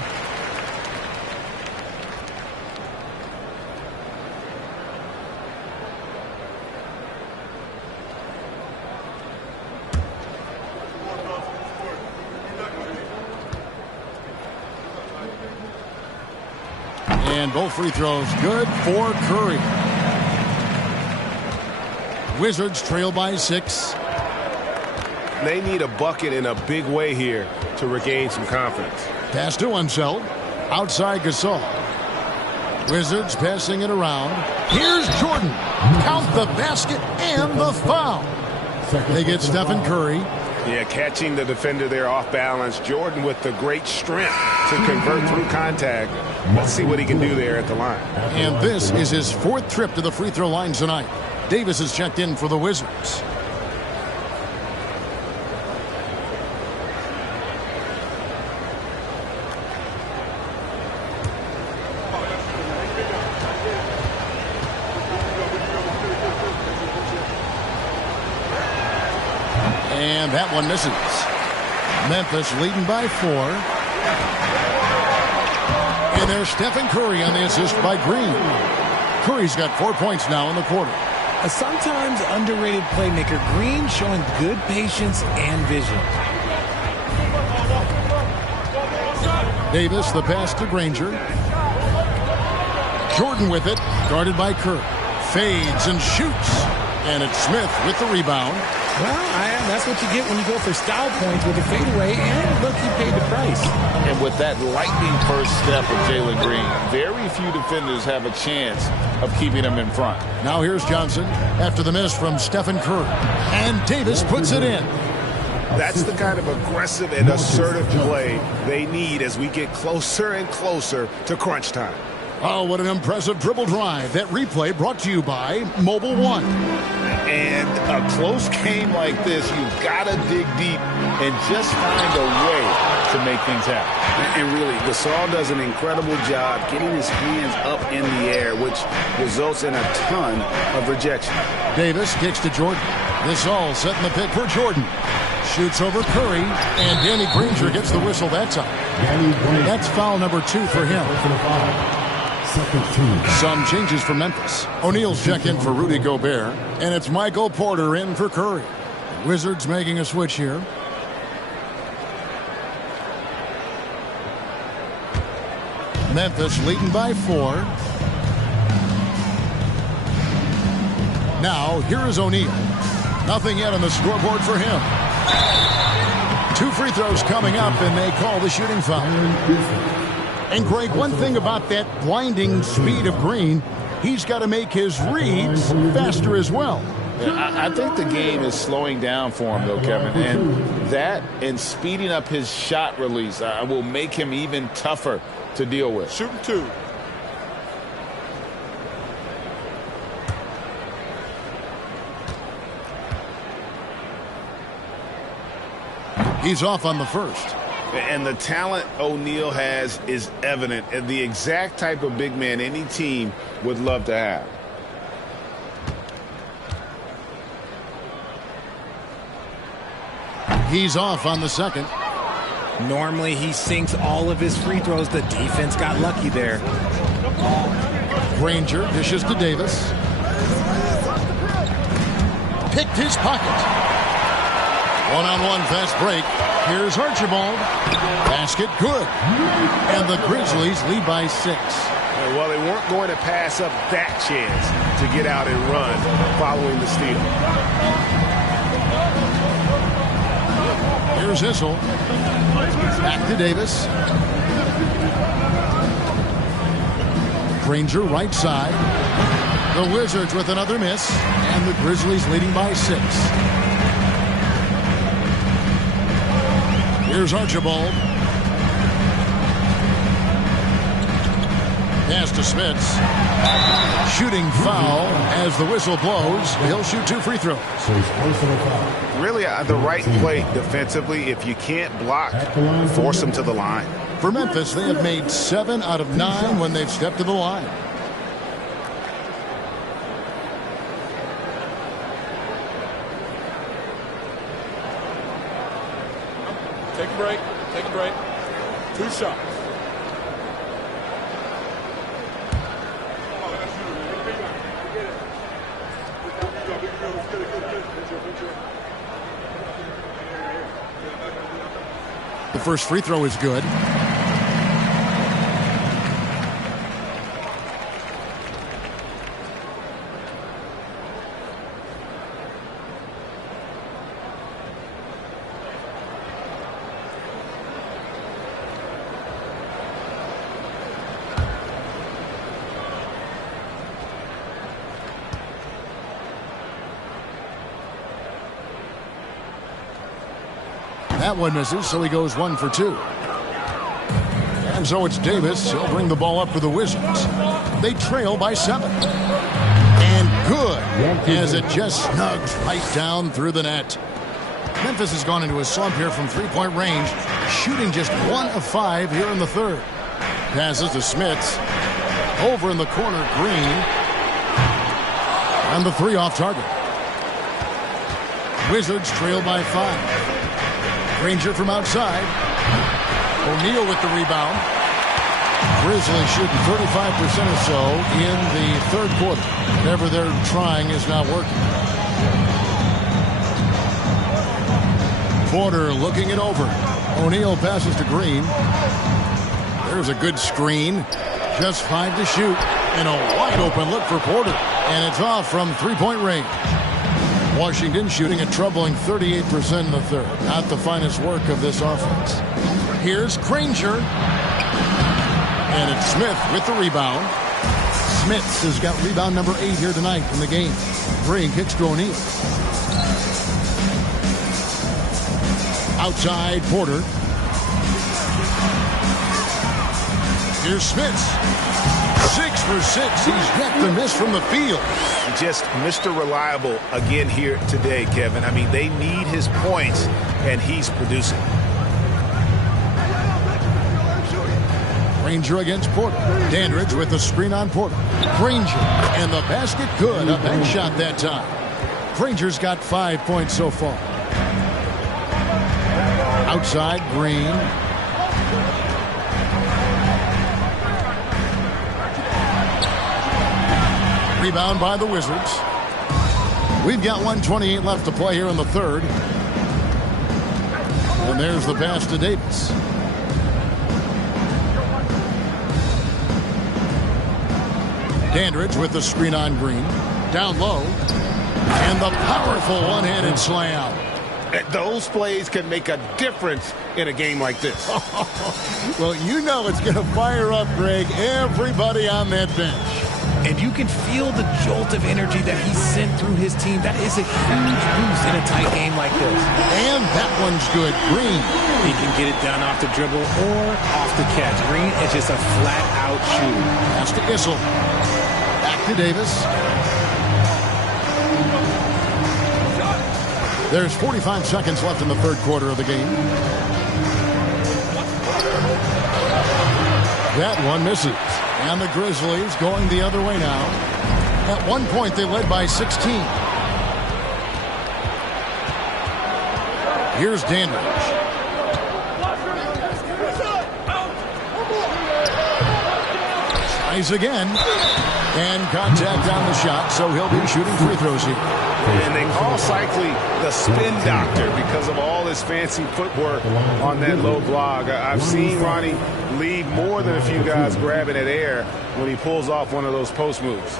And both free throws good for Curry. Wizards trail by 6. They need a bucket in a big way here to regain some confidence. Pass to Unseld. Outside Gasol. Wizards passing it around. Here's Jordan. Count the basket and the foul. They get Stephen Curry. Yeah, catching the defender there off balance. Jordan with the great strength to convert through contact. Let's see what he can do there at the line. And this is his 4th trip to the free throw line tonight. Davis is checked in for the Wizards. And that one misses. Memphis leading by 4. And there's Stephen Curry on the assist by Green. Curry's got 4 points now in the quarter. A sometimes underrated playmaker, Green showing good patience and vision. Davis, the pass to Granger. Jordan with it, guarded by Curry. Fades and shoots. And it's Smith with the rebound. Well, that's what you get when you go for style points with a fadeaway, and look, he paid the price. And with that lightning first step of Jalen Green, very few defenders have a chance of keeping him in front. Now here's Johnson after the miss from Stephen Curry. And Davis puts it in. That's the kind of aggressive and assertive play they need as we get closer and closer to crunch time. Oh, what an impressive dribble drive. That replay brought to you by Mobile One. And a close game like this, you've got to dig deep and just find a way to make things happen. And really, Gasol does an incredible job getting his hands up in the air, which results in a ton of rejection. Davis kicks to Jordan. Gasol setting the pick for Jordan. Shoots over Curry, and Danny Granger gets the whistle that time. That's foul number 2 for him. Some changes for Memphis. O'Neal's check in for Rudy Gobert, and it's Michael Porter in for Curry. Wizards making a switch here. Memphis leading by 4. Now, here is O'Neal. Nothing yet on the scoreboard for him. 2 free throws coming up, and they call the shooting foul. And, Greg, one thing about that blinding speed of Green, he's got to make his reads faster as well. Yeah, I think the game is slowing down for him, though, Kevin. And that and speeding up his shot release will make him even tougher to deal with. Shooting 2. He's off on the first. And the talent O'Neal has is evident, and the exact type of big man any team would love to have. He's off on the second. Normally he sinks all of his free throws. The defense got lucky there. Granger dishes to Davis. Picked his pocket. One-on-one fast break. Here's Archibald. Basket good. And the Grizzlies lead by 6. Well, they weren't going to pass up that chance to get out and run following the steal. Here's Issel. Back to Davis. Granger right side. The Wizards with another miss. And the Grizzlies leading by 6. Here's Archibald. Pass to Smits. Shooting foul as the whistle blows. He'll shoot 2 free throws. Really the right play defensively. If you can't block, force them to the line. For Memphis, they have made 7 out of 9 when they've stepped to the line. Take a break. Take a break. 2 shots. The first free throw is good. That one misses, so he goes 1 for 2. And so it's Davis. He'll bring the ball up for the Wizards. They trail by 7. And good, as it just snugs right down through the net. Memphis has gone into a slump here from three-point range, shooting just 1 of 5 here in the third. Passes to Smits. Over in the corner, Green. And the 3 off target. Wizards trail by 5. Granger from outside. O'Neal with the rebound. Grizzlies shooting 35% or so in the third quarter. Whatever they're trying is not working. Porter looking it over. O'Neal passes to Green. There's a good screen. Just 5 to shoot. And a wide open look for Porter. And it's off from three-point range. Washington shooting a troubling 38% in the third. Not the finest work of this offense. Here's Granger. And it's Smith with the rebound. Smits has got rebound number 8 here tonight in the game. Green kicks to O'Neal. Outside, Porter. Here's Smits. 6 for 6. He's yet to miss from the field. Just Mr. Reliable again here today, Kevin. I mean, they need his points, and he's producing. Granger against Porter. Dandridge with the screen on Porter. Granger, and the basket good. A bank shot that time. Granger's got 5 points so far. Outside, Green. Rebound by the Wizards. We've got 1:28 left to play here in the third. And there's the pass to Davis. Dandridge with the screen on Green. Down low. And the powerful one-handed slam. Those plays can make a difference in a game like this. Well, you know it's going to fire up, Greg, everybody on that bench. And you can feel the jolt of energy that he sent through his team. That is a huge boost in a tight game like this. And that one's good. Green. He can get it down off the dribble or off the catch. Green is just a flat-out shooter. Pass to Issel. Back to Davis. There's 45 seconds left in the third quarter of the game. That one misses. And the Grizzlies going the other way now. At one point, they led by 16. Here's Dandridge. Tries again. And contact on the shot, so he'll be shooting free throws here. And they call Cycli the spin doctor because of all his fancy footwork on that low block. I've seen Ronnie leave more than a few guys grabbing at air when he pulls off one of those post moves.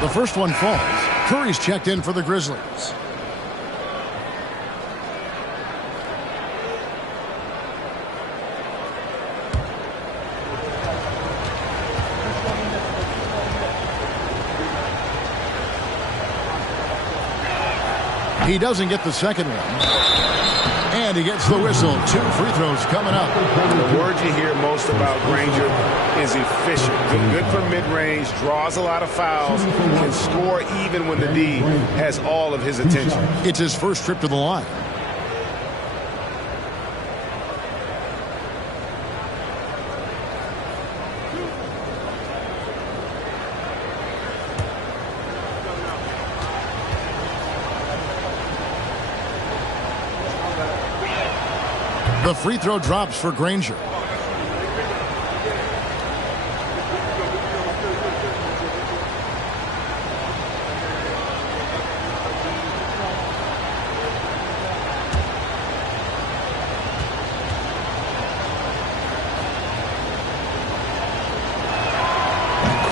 The first one falls. Curry's checked in for the Grizzlies. He doesn't get the second one. And he gets the whistle. 2 free throws coming up. The word you hear most about Granger is efficient. Good from mid-range, draws a lot of fouls, can score even when the D has all of his attention. It's his first trip to the line. The free throw drops for Granger.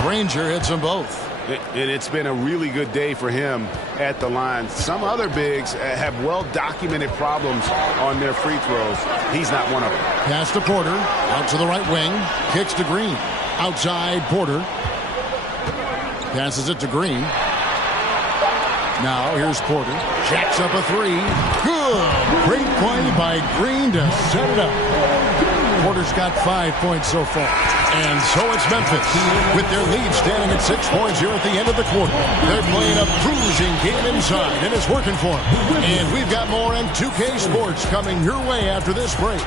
Granger hits them both. And it's been a really good day for him at the line. Some other bigs have well-documented problems on their free throws. He's not one of them. Pass to Porter. Out to the right wing. Kicks to Green. Outside Porter. Passes it to Green. Now here's Porter. Jacks up a 3. Good. Great play by Green to set it up. Porter's got 5 points so far. And so it's Memphis with their lead standing at 6 points here at the end of the quarter. They're playing a cruising game inside, and it's working for them. And we've got more M2K Sports coming your way after this break.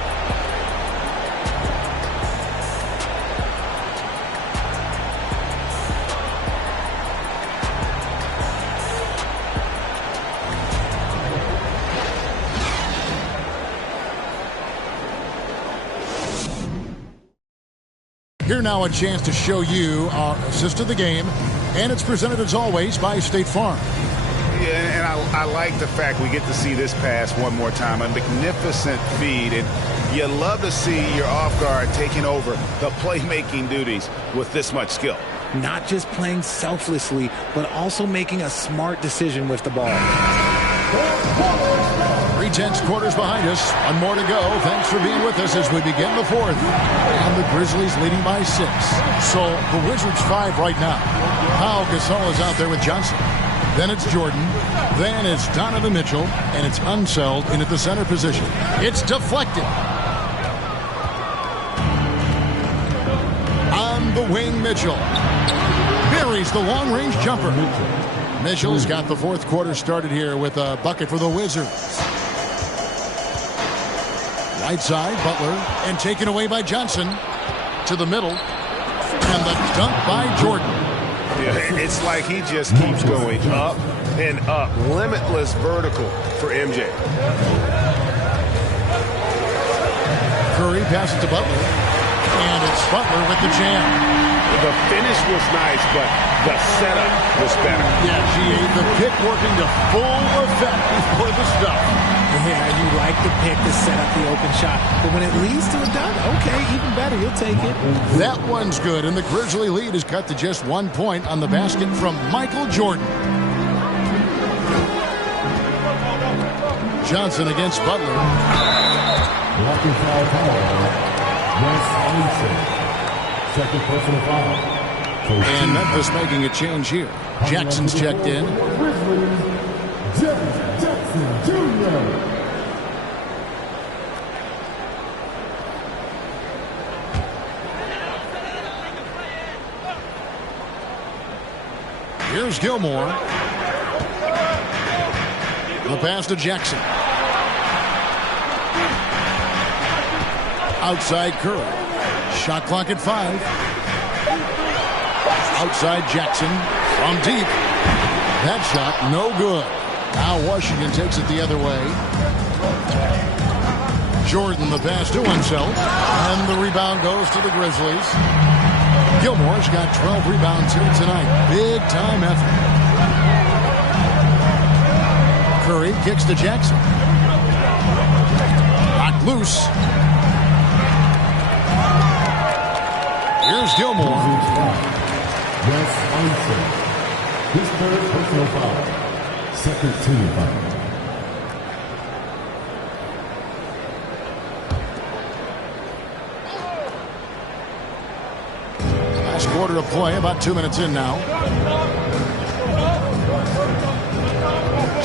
Here now a chance to show you our assist of the game, and it's presented as always by State Farm. Yeah, and I like the fact we get to see this pass one more time. A magnificent feed, and you love to see your off guard taking over the playmaking duties with this much skill. Not just playing selflessly, but also making a smart decision with the ball. 3/10 quarters behind us. One more to go. Thanks for being with us as we begin the fourth. And the Grizzlies leading by 6. So the Wizards 5 right now. Pau Gasol is out there with Johnson. Then it's Jordan. Then it's Donovan Mitchell. And it's Unseld in at the center position. It's deflected. On the wing, Mitchell. Buries the long-range jumper. Mitchell's got the fourth quarter started here with a bucket for the Wizards. Right side, Butler, and taken away by Johnson. To the middle. And the dunk by Jordan. Yeah, it's like he just keeps going up and up. Limitless vertical for MJ. Curry passes to Butler. And it's Butler with the jam. The finish was nice, but the setup was better. Yeah, the pick working to full effect before the stuff. Yeah, you like the pick to set up the open shot. But when it leads to a dunk, okay, even better. You'll take it. That one's good, and the Grizzly lead is cut to just 1 point on the basket from Michael Jordan. Johnson against Butler. Second personal foul. And Memphis making a change here. Jackson's checked in. Grizzlies, Jaren Jackson Jr. Here's Gilmore. The pass to Jackson. Outside Curry. Shot clock at 5. Outside Jackson from deep. That shot no good. Now Washington takes it the other way. Jordan the pass to himself. And the rebound goes to the Grizzlies. Gilmore's got 12 rebounds here tonight. Big time effort. Curry kicks to Jackson. Knocked loose. Here's Gilmore. Wes Unseld. His third personal foul. Second team foul. Last quarter of play, about 2 minutes in now.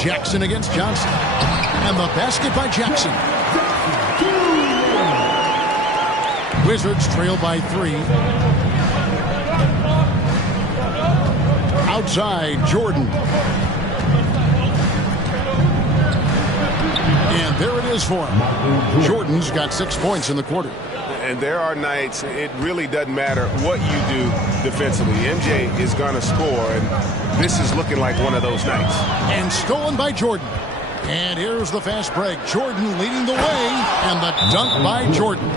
Jackson against Johnson. And the basket by Jackson. Wizards trail by 3. Outside, Jordan. And there it is for him. Jordan's got 6 points in the quarter. And there are nights it really doesn't matter what you do defensively. MJ is going to score, and this is looking like one of those nights. And stolen by Jordan. And here's the fast break. Jordan leading the way, and the dunk by Jordan.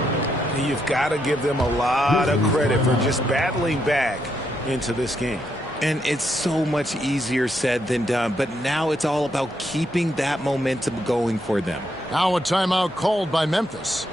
You've got to give them a lot of credit for just battling back into this game. And it's so much easier said than done, but now it's all about keeping that momentum going for them. Now a timeout called by Memphis.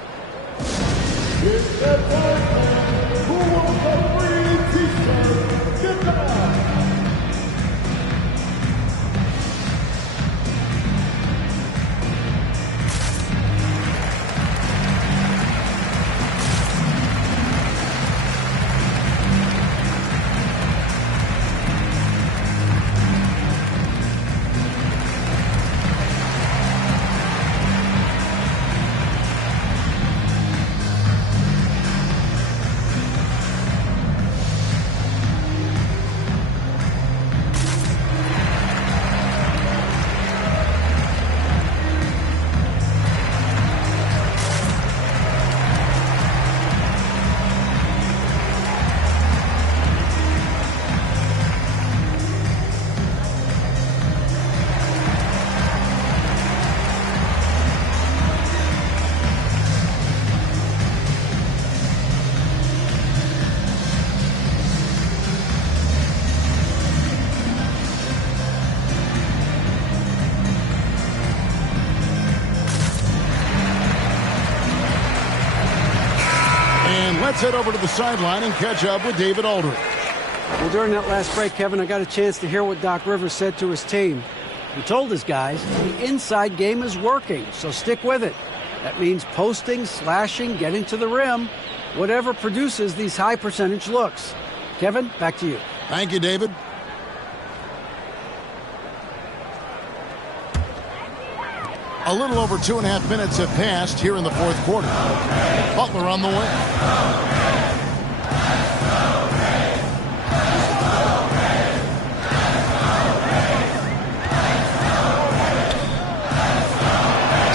Let's head over to the sideline and catch up with David Aldridge. Well, during that last break, Kevin, I got a chance to hear what Doc Rivers said to his team. He told his guys the inside game is working, so stick with it. That means posting, slashing, getting to the rim, whatever produces these high percentage looks. Kevin, back to you. Thank you, David. A little over 2.5 minutes have passed here in the fourth quarter. Butler on the wing.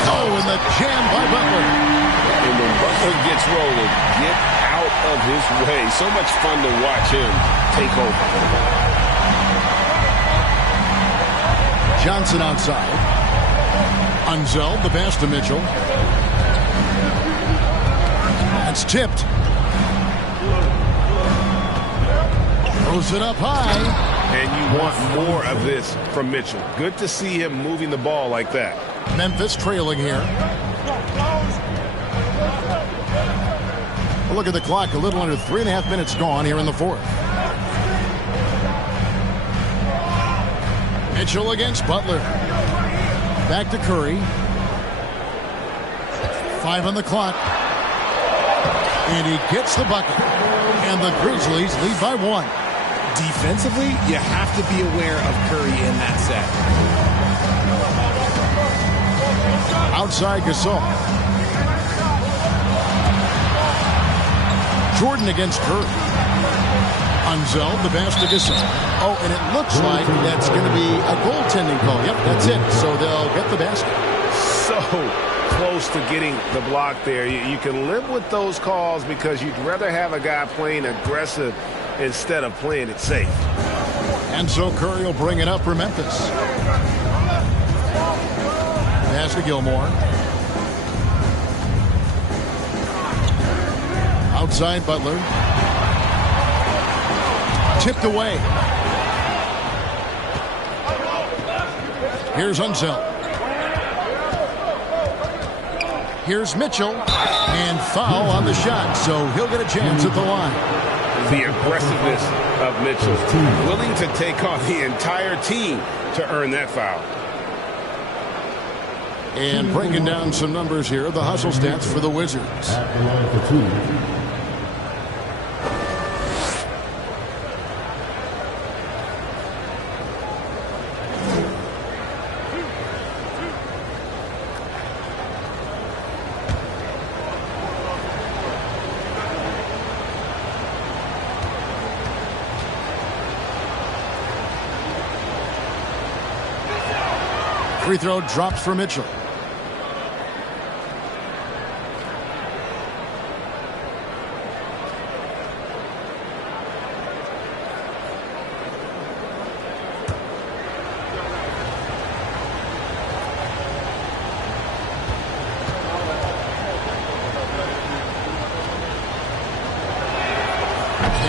Oh, and the jam by Butler. And when Butler gets rolling, get out of his way. So much fun to watch him take over. Johnson outside. Unseld, the pass to Mitchell. That's tipped. Throws it up high. And you want more of this from Mitchell. Good to see him moving the ball like that. Memphis trailing here. A look at the clock. A little under 3.5 minutes gone here in the fourth. Mitchell against Butler. Back to Curry. 5 on the clock. And he gets the bucket. And the Grizzlies lead by 1. Defensively, you have to be aware of Curry in that set. Outside Gasol. Jordan against Curry. Unseld, the pass to Gasol. Oh, and it looks like that's going to be a goaltending call. Yep, that's it. So they'll get the basket. So close to getting the block there. You can live with those calls because you'd rather have a guy playing aggressive instead of playing it safe. And so Curry will bring it up for Memphis. Pass to Gilmore. Outside Butler. Tipped away. Here's Unseld. Here's Mitchell. And foul on the shot, so he'll get a chance at the line. The aggressiveness of Mitchell. Willing to take on the entire team to earn that foul. And breaking down some numbers here, the hustle stats for the Wizards. At the line for 2. Free throw drops for Mitchell.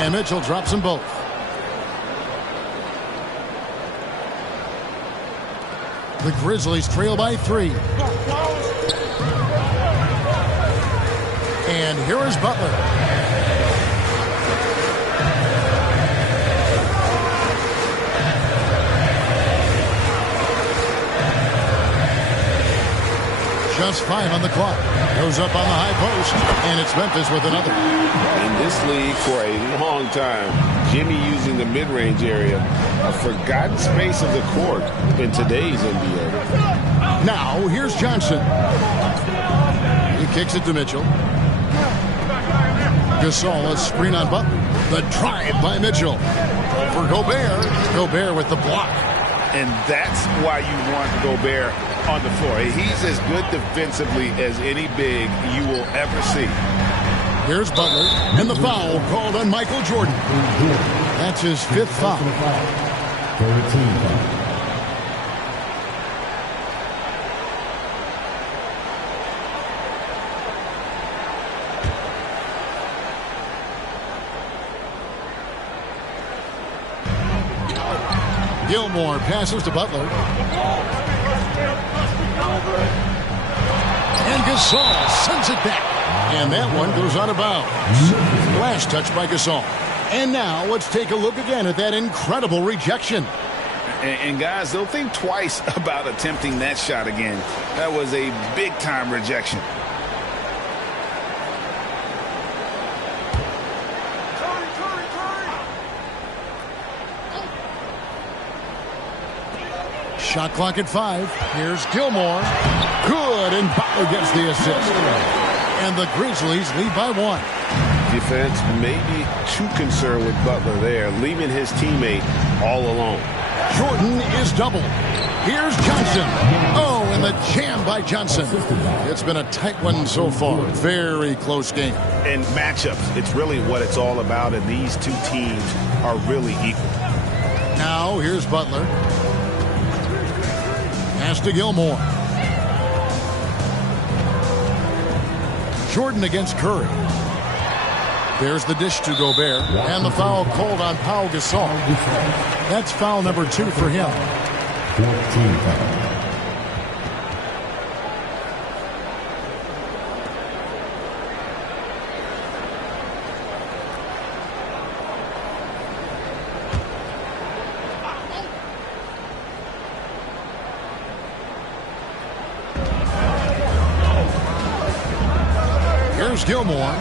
And Mitchell drops them both. The Grizzlies trail by 3. And here is Butler. Just 5 on the clock. Goes up on the high post. And it's Memphis with another. In this league for a long time, Jimmy using the mid-range area, a forgotten space of the court in today's NBA. Now, here's Johnson. He kicks it to Mitchell. Gasol, a screen on Butler. The drive by Mitchell. For Gobert. Gobert with the block. And that's why you want Gobert on the floor. He's as good defensively as any big you will ever see. Here's Butler. And the foul called on Michael Jordan. That's his 5th foul. 13 foul. Gilmore passes to Butler. And Gasol sends it back. And that one goes out of bounds. Last touch by Gasol. And now let's take a look again at that incredible rejection. And guys, they'll think twice about attempting that shot again. That was a big-time rejection. Shot clock at 5. Here's Gilmore. Good, and Butler gets the assist. And the Grizzlies lead by 1. Defense may be too concerned with Butler there, leaving his teammate all alone. Jordan is doubled. Here's Johnson. Oh, and the jam by Johnson. It's been a tight one so far. Very close game. And matchups, it's really what it's all about, and these two teams are really equal. Now, here's Butler. Pass to Gilmore. Jordan against Curry. There's the dish to Gobert. And the foul called on Pau Gasol. That's foul number 2 for him. 14 foul. Here's Gilmore.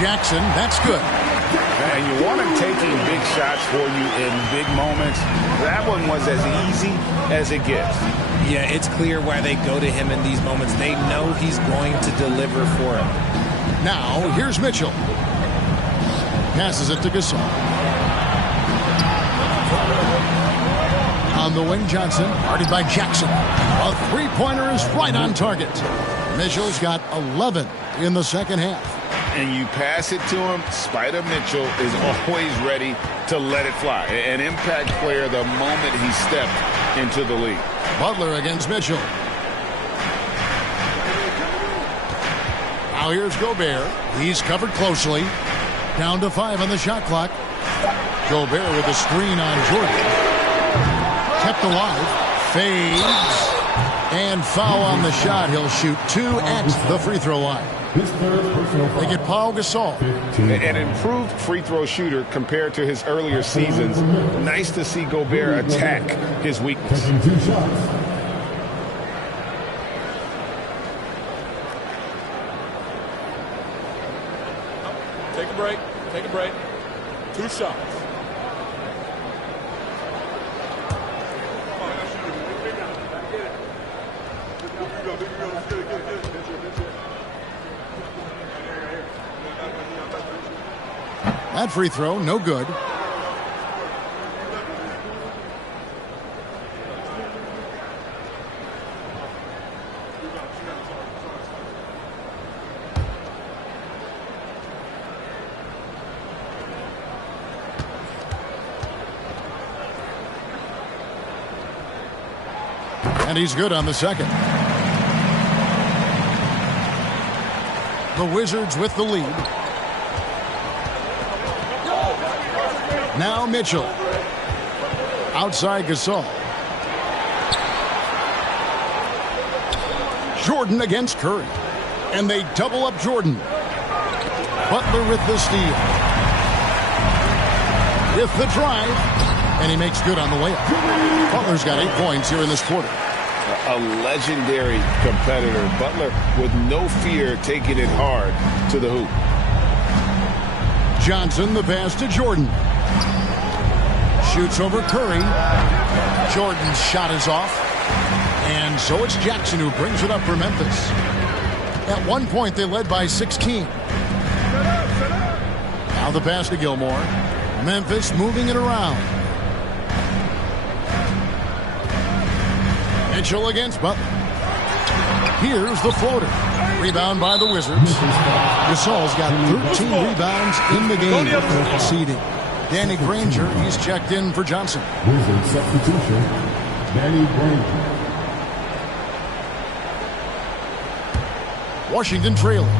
Jackson, that's good. And you want him taking big shots for you in big moments. That one was as easy as it gets. Yeah, it's clear why they go to him in these moments. They know he's going to deliver for them. Now, here's Mitchell. Passes it to Gasol. On the wing, Johnson, guarded by Jackson. A three-pointer is right on target. Mitchell's got 11 in the second half. And you pass it to him, Spider Mitchell is always ready to let it fly. An impact player the moment he stepped into the league. Butler against Mitchell. Now here's Gobert. He's covered closely. Down to 5 on the shot clock. Gobert with a screen on Jordan. Kept alive. Fades. And foul on the shot. He'll shoot 2 at the free throw line. They get Pau Gasol. An improved free throw shooter compared to his earlier seasons. Nice to see Gobert attack his weakness. Take a break. Take a break. 2 shots. That free throw, no good. And he's good on the second. The Wizards with the lead. Now Mitchell. Outside Gasol. Jordan against Curry. And they double up Jordan. Butler with the steal. With the drive. And he makes good on the layup. Butler's got 8 points here in this quarter. A legendary competitor. Butler with no fear taking it hard to the hoop. Johnson, the pass to Jordan. Shoots over Curry. Jordan's shot is off. And so it's Jackson who brings it up for Memphis. At one point, they led by 16. Now the pass to Gilmore. Memphis moving it around. Mitchell against Butler. Here's the floater. Rebound by the Wizards. Gasol's got 13 rebounds in the game before conceding. Danny Granger, he's checked in for Johnson. Wizard substitution, Danny Granger. Washington trailing.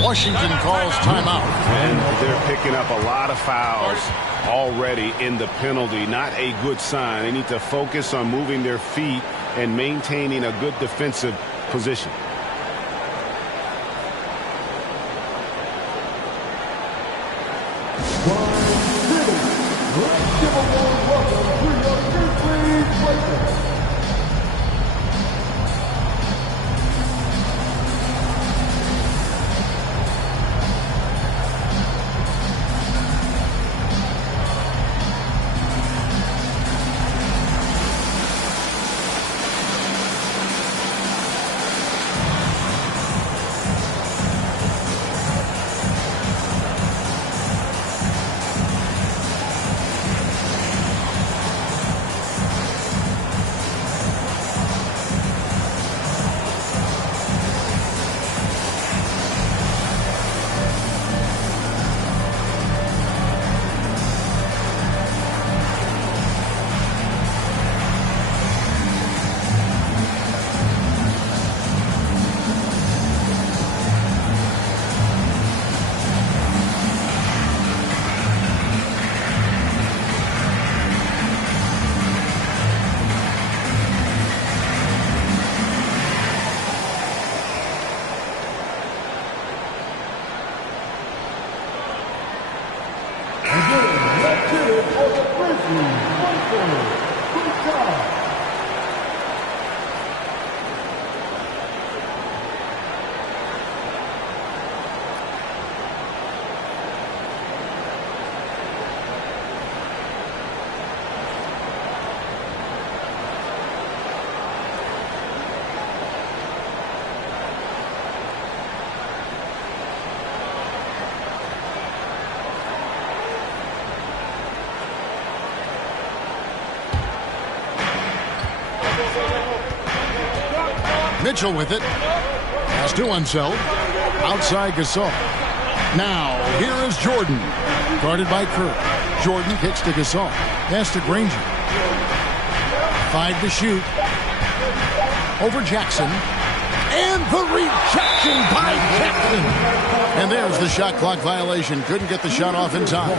Washington calls timeout. And they're picking up a lot of fouls already in the penalty. Not a good sign. They need to focus on moving their feet and maintaining a good defensive position. Let's give a warm welcome to your Grizzlies Lakers. Mitchell with it. Pass to Unseld. Outside Gasol. Now, here is Jordan. Guarded by Curry. Jordan kicks to Gasol. Pass to Granger. 5 to shoot. Over Jackson. And the rejection by Jackson. And there's the shot clock violation. Couldn't get the shot off in time.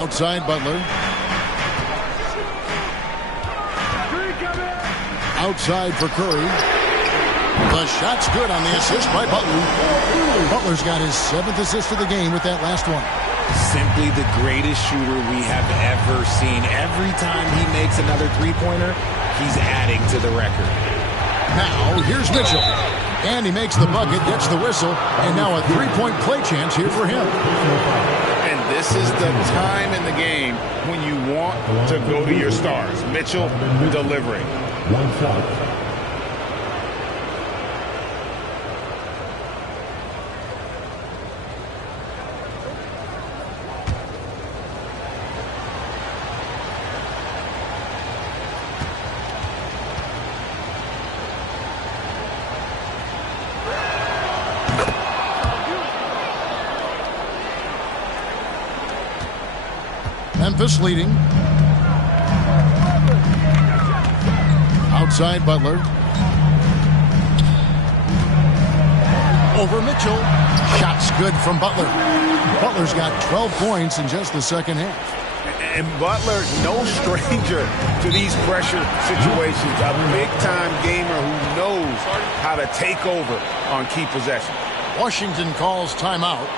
Outside Butler. Outside for Curry. The shot's good on the assist by Butler. Butler's got his 7th assist of the game with that last one. Simply the greatest shooter we have ever seen. Every time he makes another three-pointer, he's adding to the record. Now, here's Mitchell. And he makes the bucket, gets the whistle, and now a three-point play chance here for him. And this is the time in the game when you want to go to your stars. Mitchell delivering. One shot. Memphis leading. Outside Butler. Over Mitchell. Shots good from Butler. Butler's got 12 points in just the second half. And Butler, no stranger to these pressure situations. A big-time gamer who knows how to take over on key possessions. Washington calls timeout.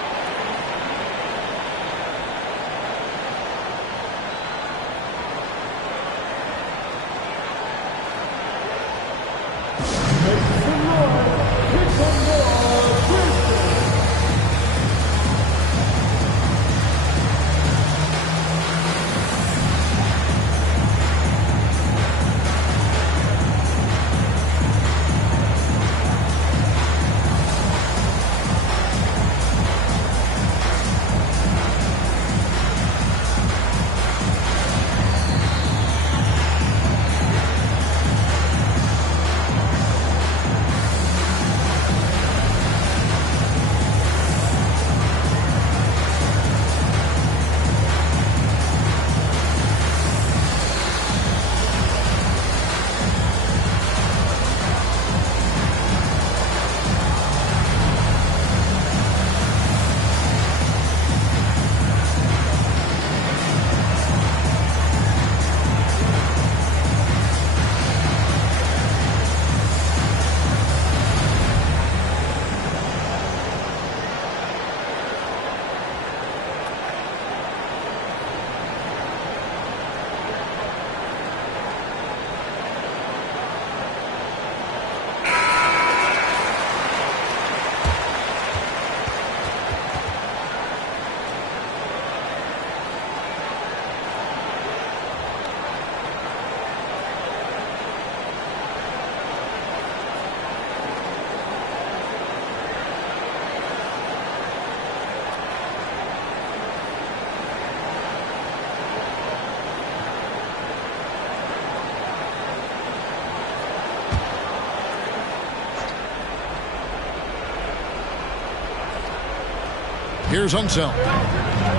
Here's Unseld.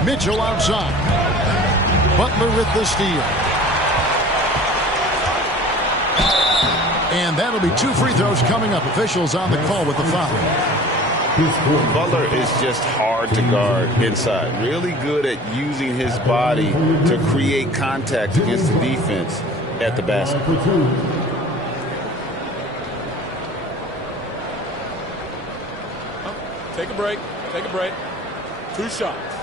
Mitchell outside. Butler with the steal. And that'll be 2 free throws coming up. Officials on the call with the foul. Butler is just hard to guard inside. Really good at using his body to create contact against the defense at the basket. Take a break. Take a break. 2 shots.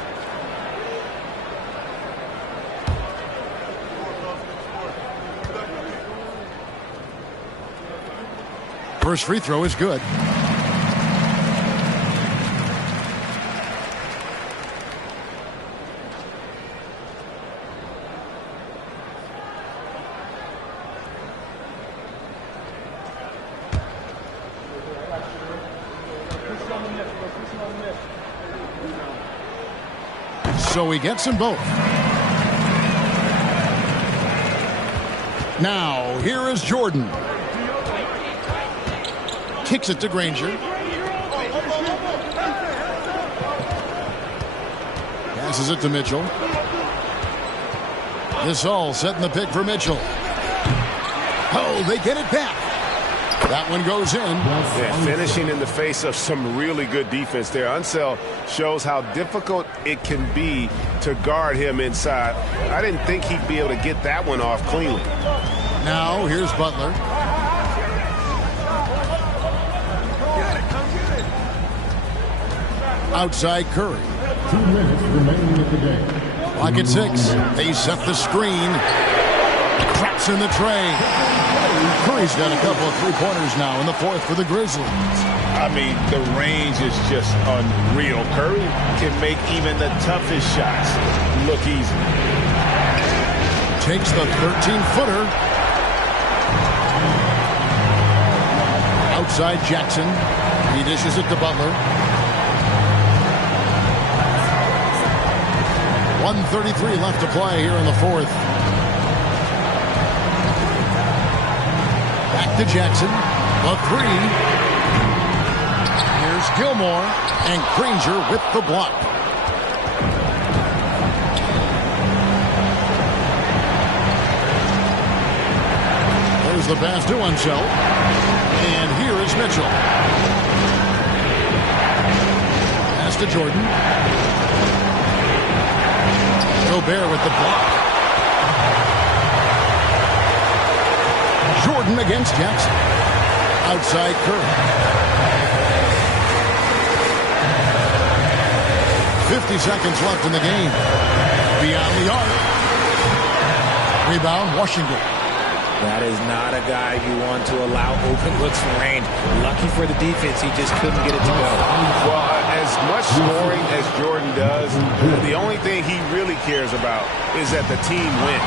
First free throw is good. So he gets them both. Now, here is Jordan. Kicks it to Granger. Passes it to Mitchell. This all setting the pick for Mitchell. Oh, they get it back. That one goes in. Yeah, finishing in the face of some really good defense there. Unseld shows how difficult it can be to guard him inside. I didn't think he'd be able to get that one off cleanly. Now, here's Butler. Outside Curry. 2 minutes remaining in the game. Clock at 6. They set the screen. Traps in the tray. Curry's got a couple of three-pointers now in the fourth for the Grizzlies. I mean, the range is just unreal. Curry can make even the toughest shots look easy. Takes the 13-footer. Outside Jackson. He dishes it to Butler. 1:33 left to play here in the fourth. Back to Jackson. The three. Here's Gilmore. And Granger with the block. There's the pass to Unseld. And here is Mitchell. Pass to Jordan. Gobert with the block. Jordan against Jackson. Outside Curry. 50 seconds left in the game. Beyond the arc. Rebound, Washington. That is not a guy you want to allow open looks from range. Lucky for the defense, he just couldn't get it to go. Well, as much scoring as Jordan does, the only thing he really cares about is that the team wins.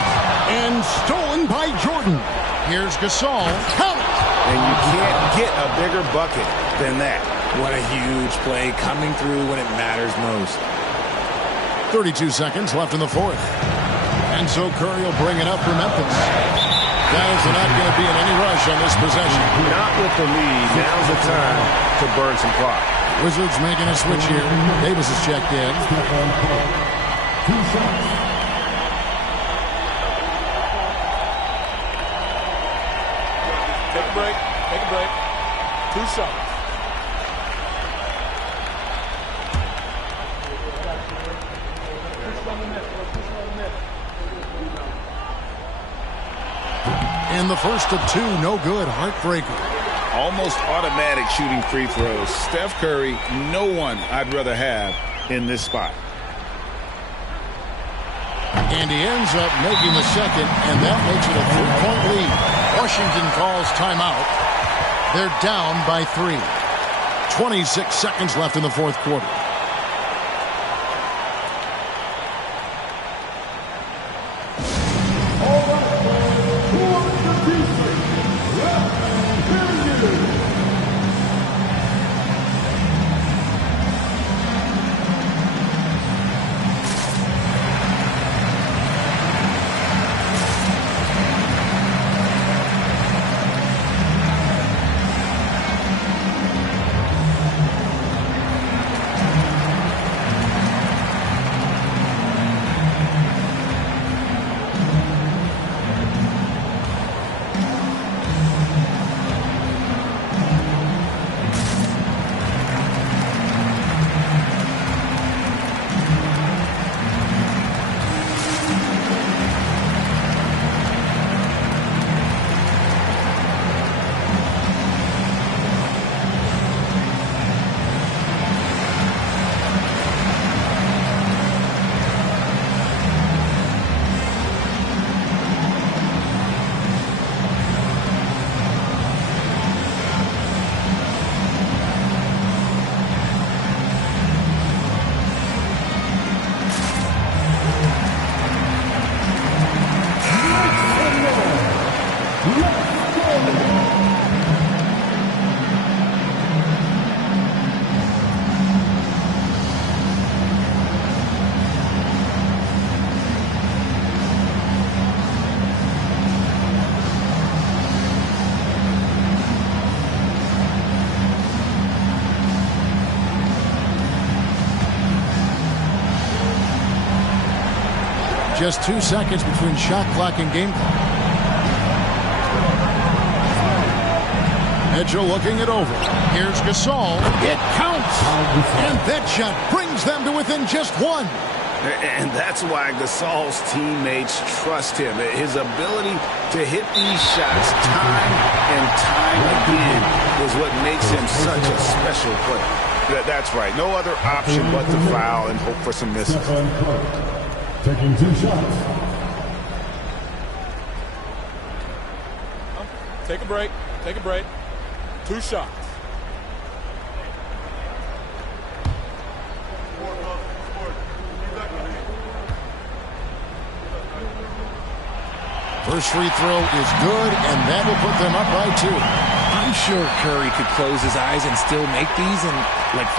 And stolen by Jordan. Here's Gasol. Count it! And you can't get a bigger bucket than that. What a huge play coming through when it matters most. 32 seconds left in the fourth. And so Curry will bring it up for Memphis. Guys are not going to be in any rush on this possession. Not with the lead. Now's the time to burn some clock. Wizards making a switch here. Davis is checked in. 2 shots. Take a break. Take a break. 2 shots. And the first of 2, no good. Heartbreaker. Almost automatic shooting free throws. Steph Curry, no one I'd rather have in this spot. And he ends up making the second, and that makes it a 3-point lead. Washington calls timeout. They're down by 3. 26 seconds left in the fourth quarter. just 2 seconds between shot clock and game clock. Mitchell looking it over. Here's Gasol. It counts. And that shot brings them to within just one. And that's why Gasol's teammates trust him. His ability to hit these shots time and time again is what makes him such a special player. That's right. No other option but to foul and hope for some misses. Taking 2 shots. Take a break. Take a break. 2 shots. First free throw is good, and that will put them up by 2. I'm sure Curry could close his eyes and still make these, and,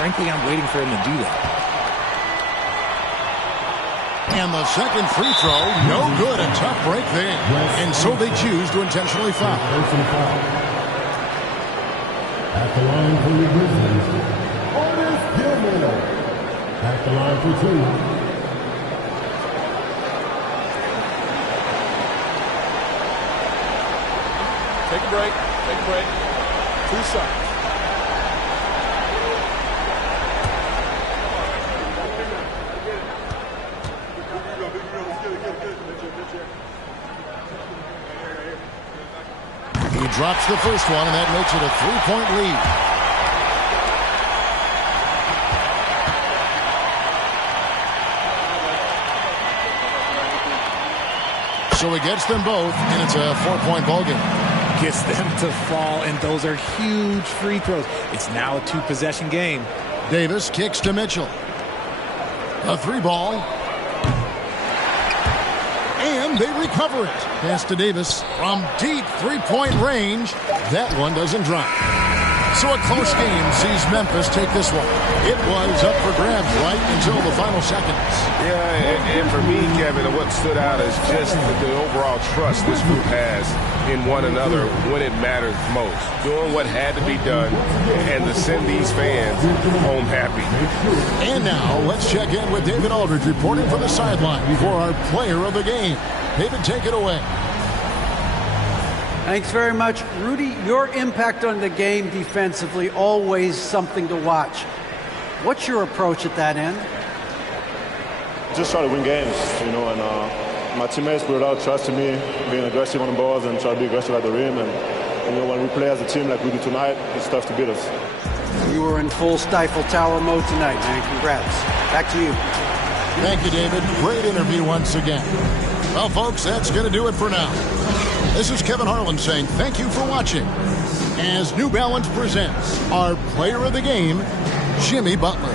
frankly, I'm waiting for him to do that. And the second free throw, no good. A tough break there. And so they choose to intentionally foul. At the line for the Grizzlies, Otis Gilmore. At the line for 2. Take a break. Take a break. 2 shots. He drops the first one, and that makes it a 3-point lead. So he gets them both, and it's a 4-point ball game. Gets them to fall, and those are huge free throws. It's now a 2-possession game. Davis kicks to Mitchell. A 3-ball. And they recover it. Pass to Davis from deep 3-point range. That one doesn't drop. So a close game sees Memphis take this one. It was up for grabs right until the final seconds. Yeah, and for me, Kevin, what stood out is just the overall trust this group has in one another when it matters most. Doing what had to be done and to send these fans home happy. And now let's check in with David Aldridge reporting from the sideline for our player of the game. David, take it away. Thanks very much. Rudy, your impact on the game defensively, always something to watch. What's your approach at that end? Just try to win games, and my teammates put a lot of trust in me, being aggressive on the balls and try to be aggressive at the rim. And, when we play as a team like we do tonight, it's tough to beat us. You were in full Stifle Tower mode tonight, man. Congrats. Back to you. Thank you, David. Great interview once again. Well, folks, that's going to do it for now. This is Kevin Harlan saying thank you for watching as New Balance presents our player of the game, Jimmy Butler.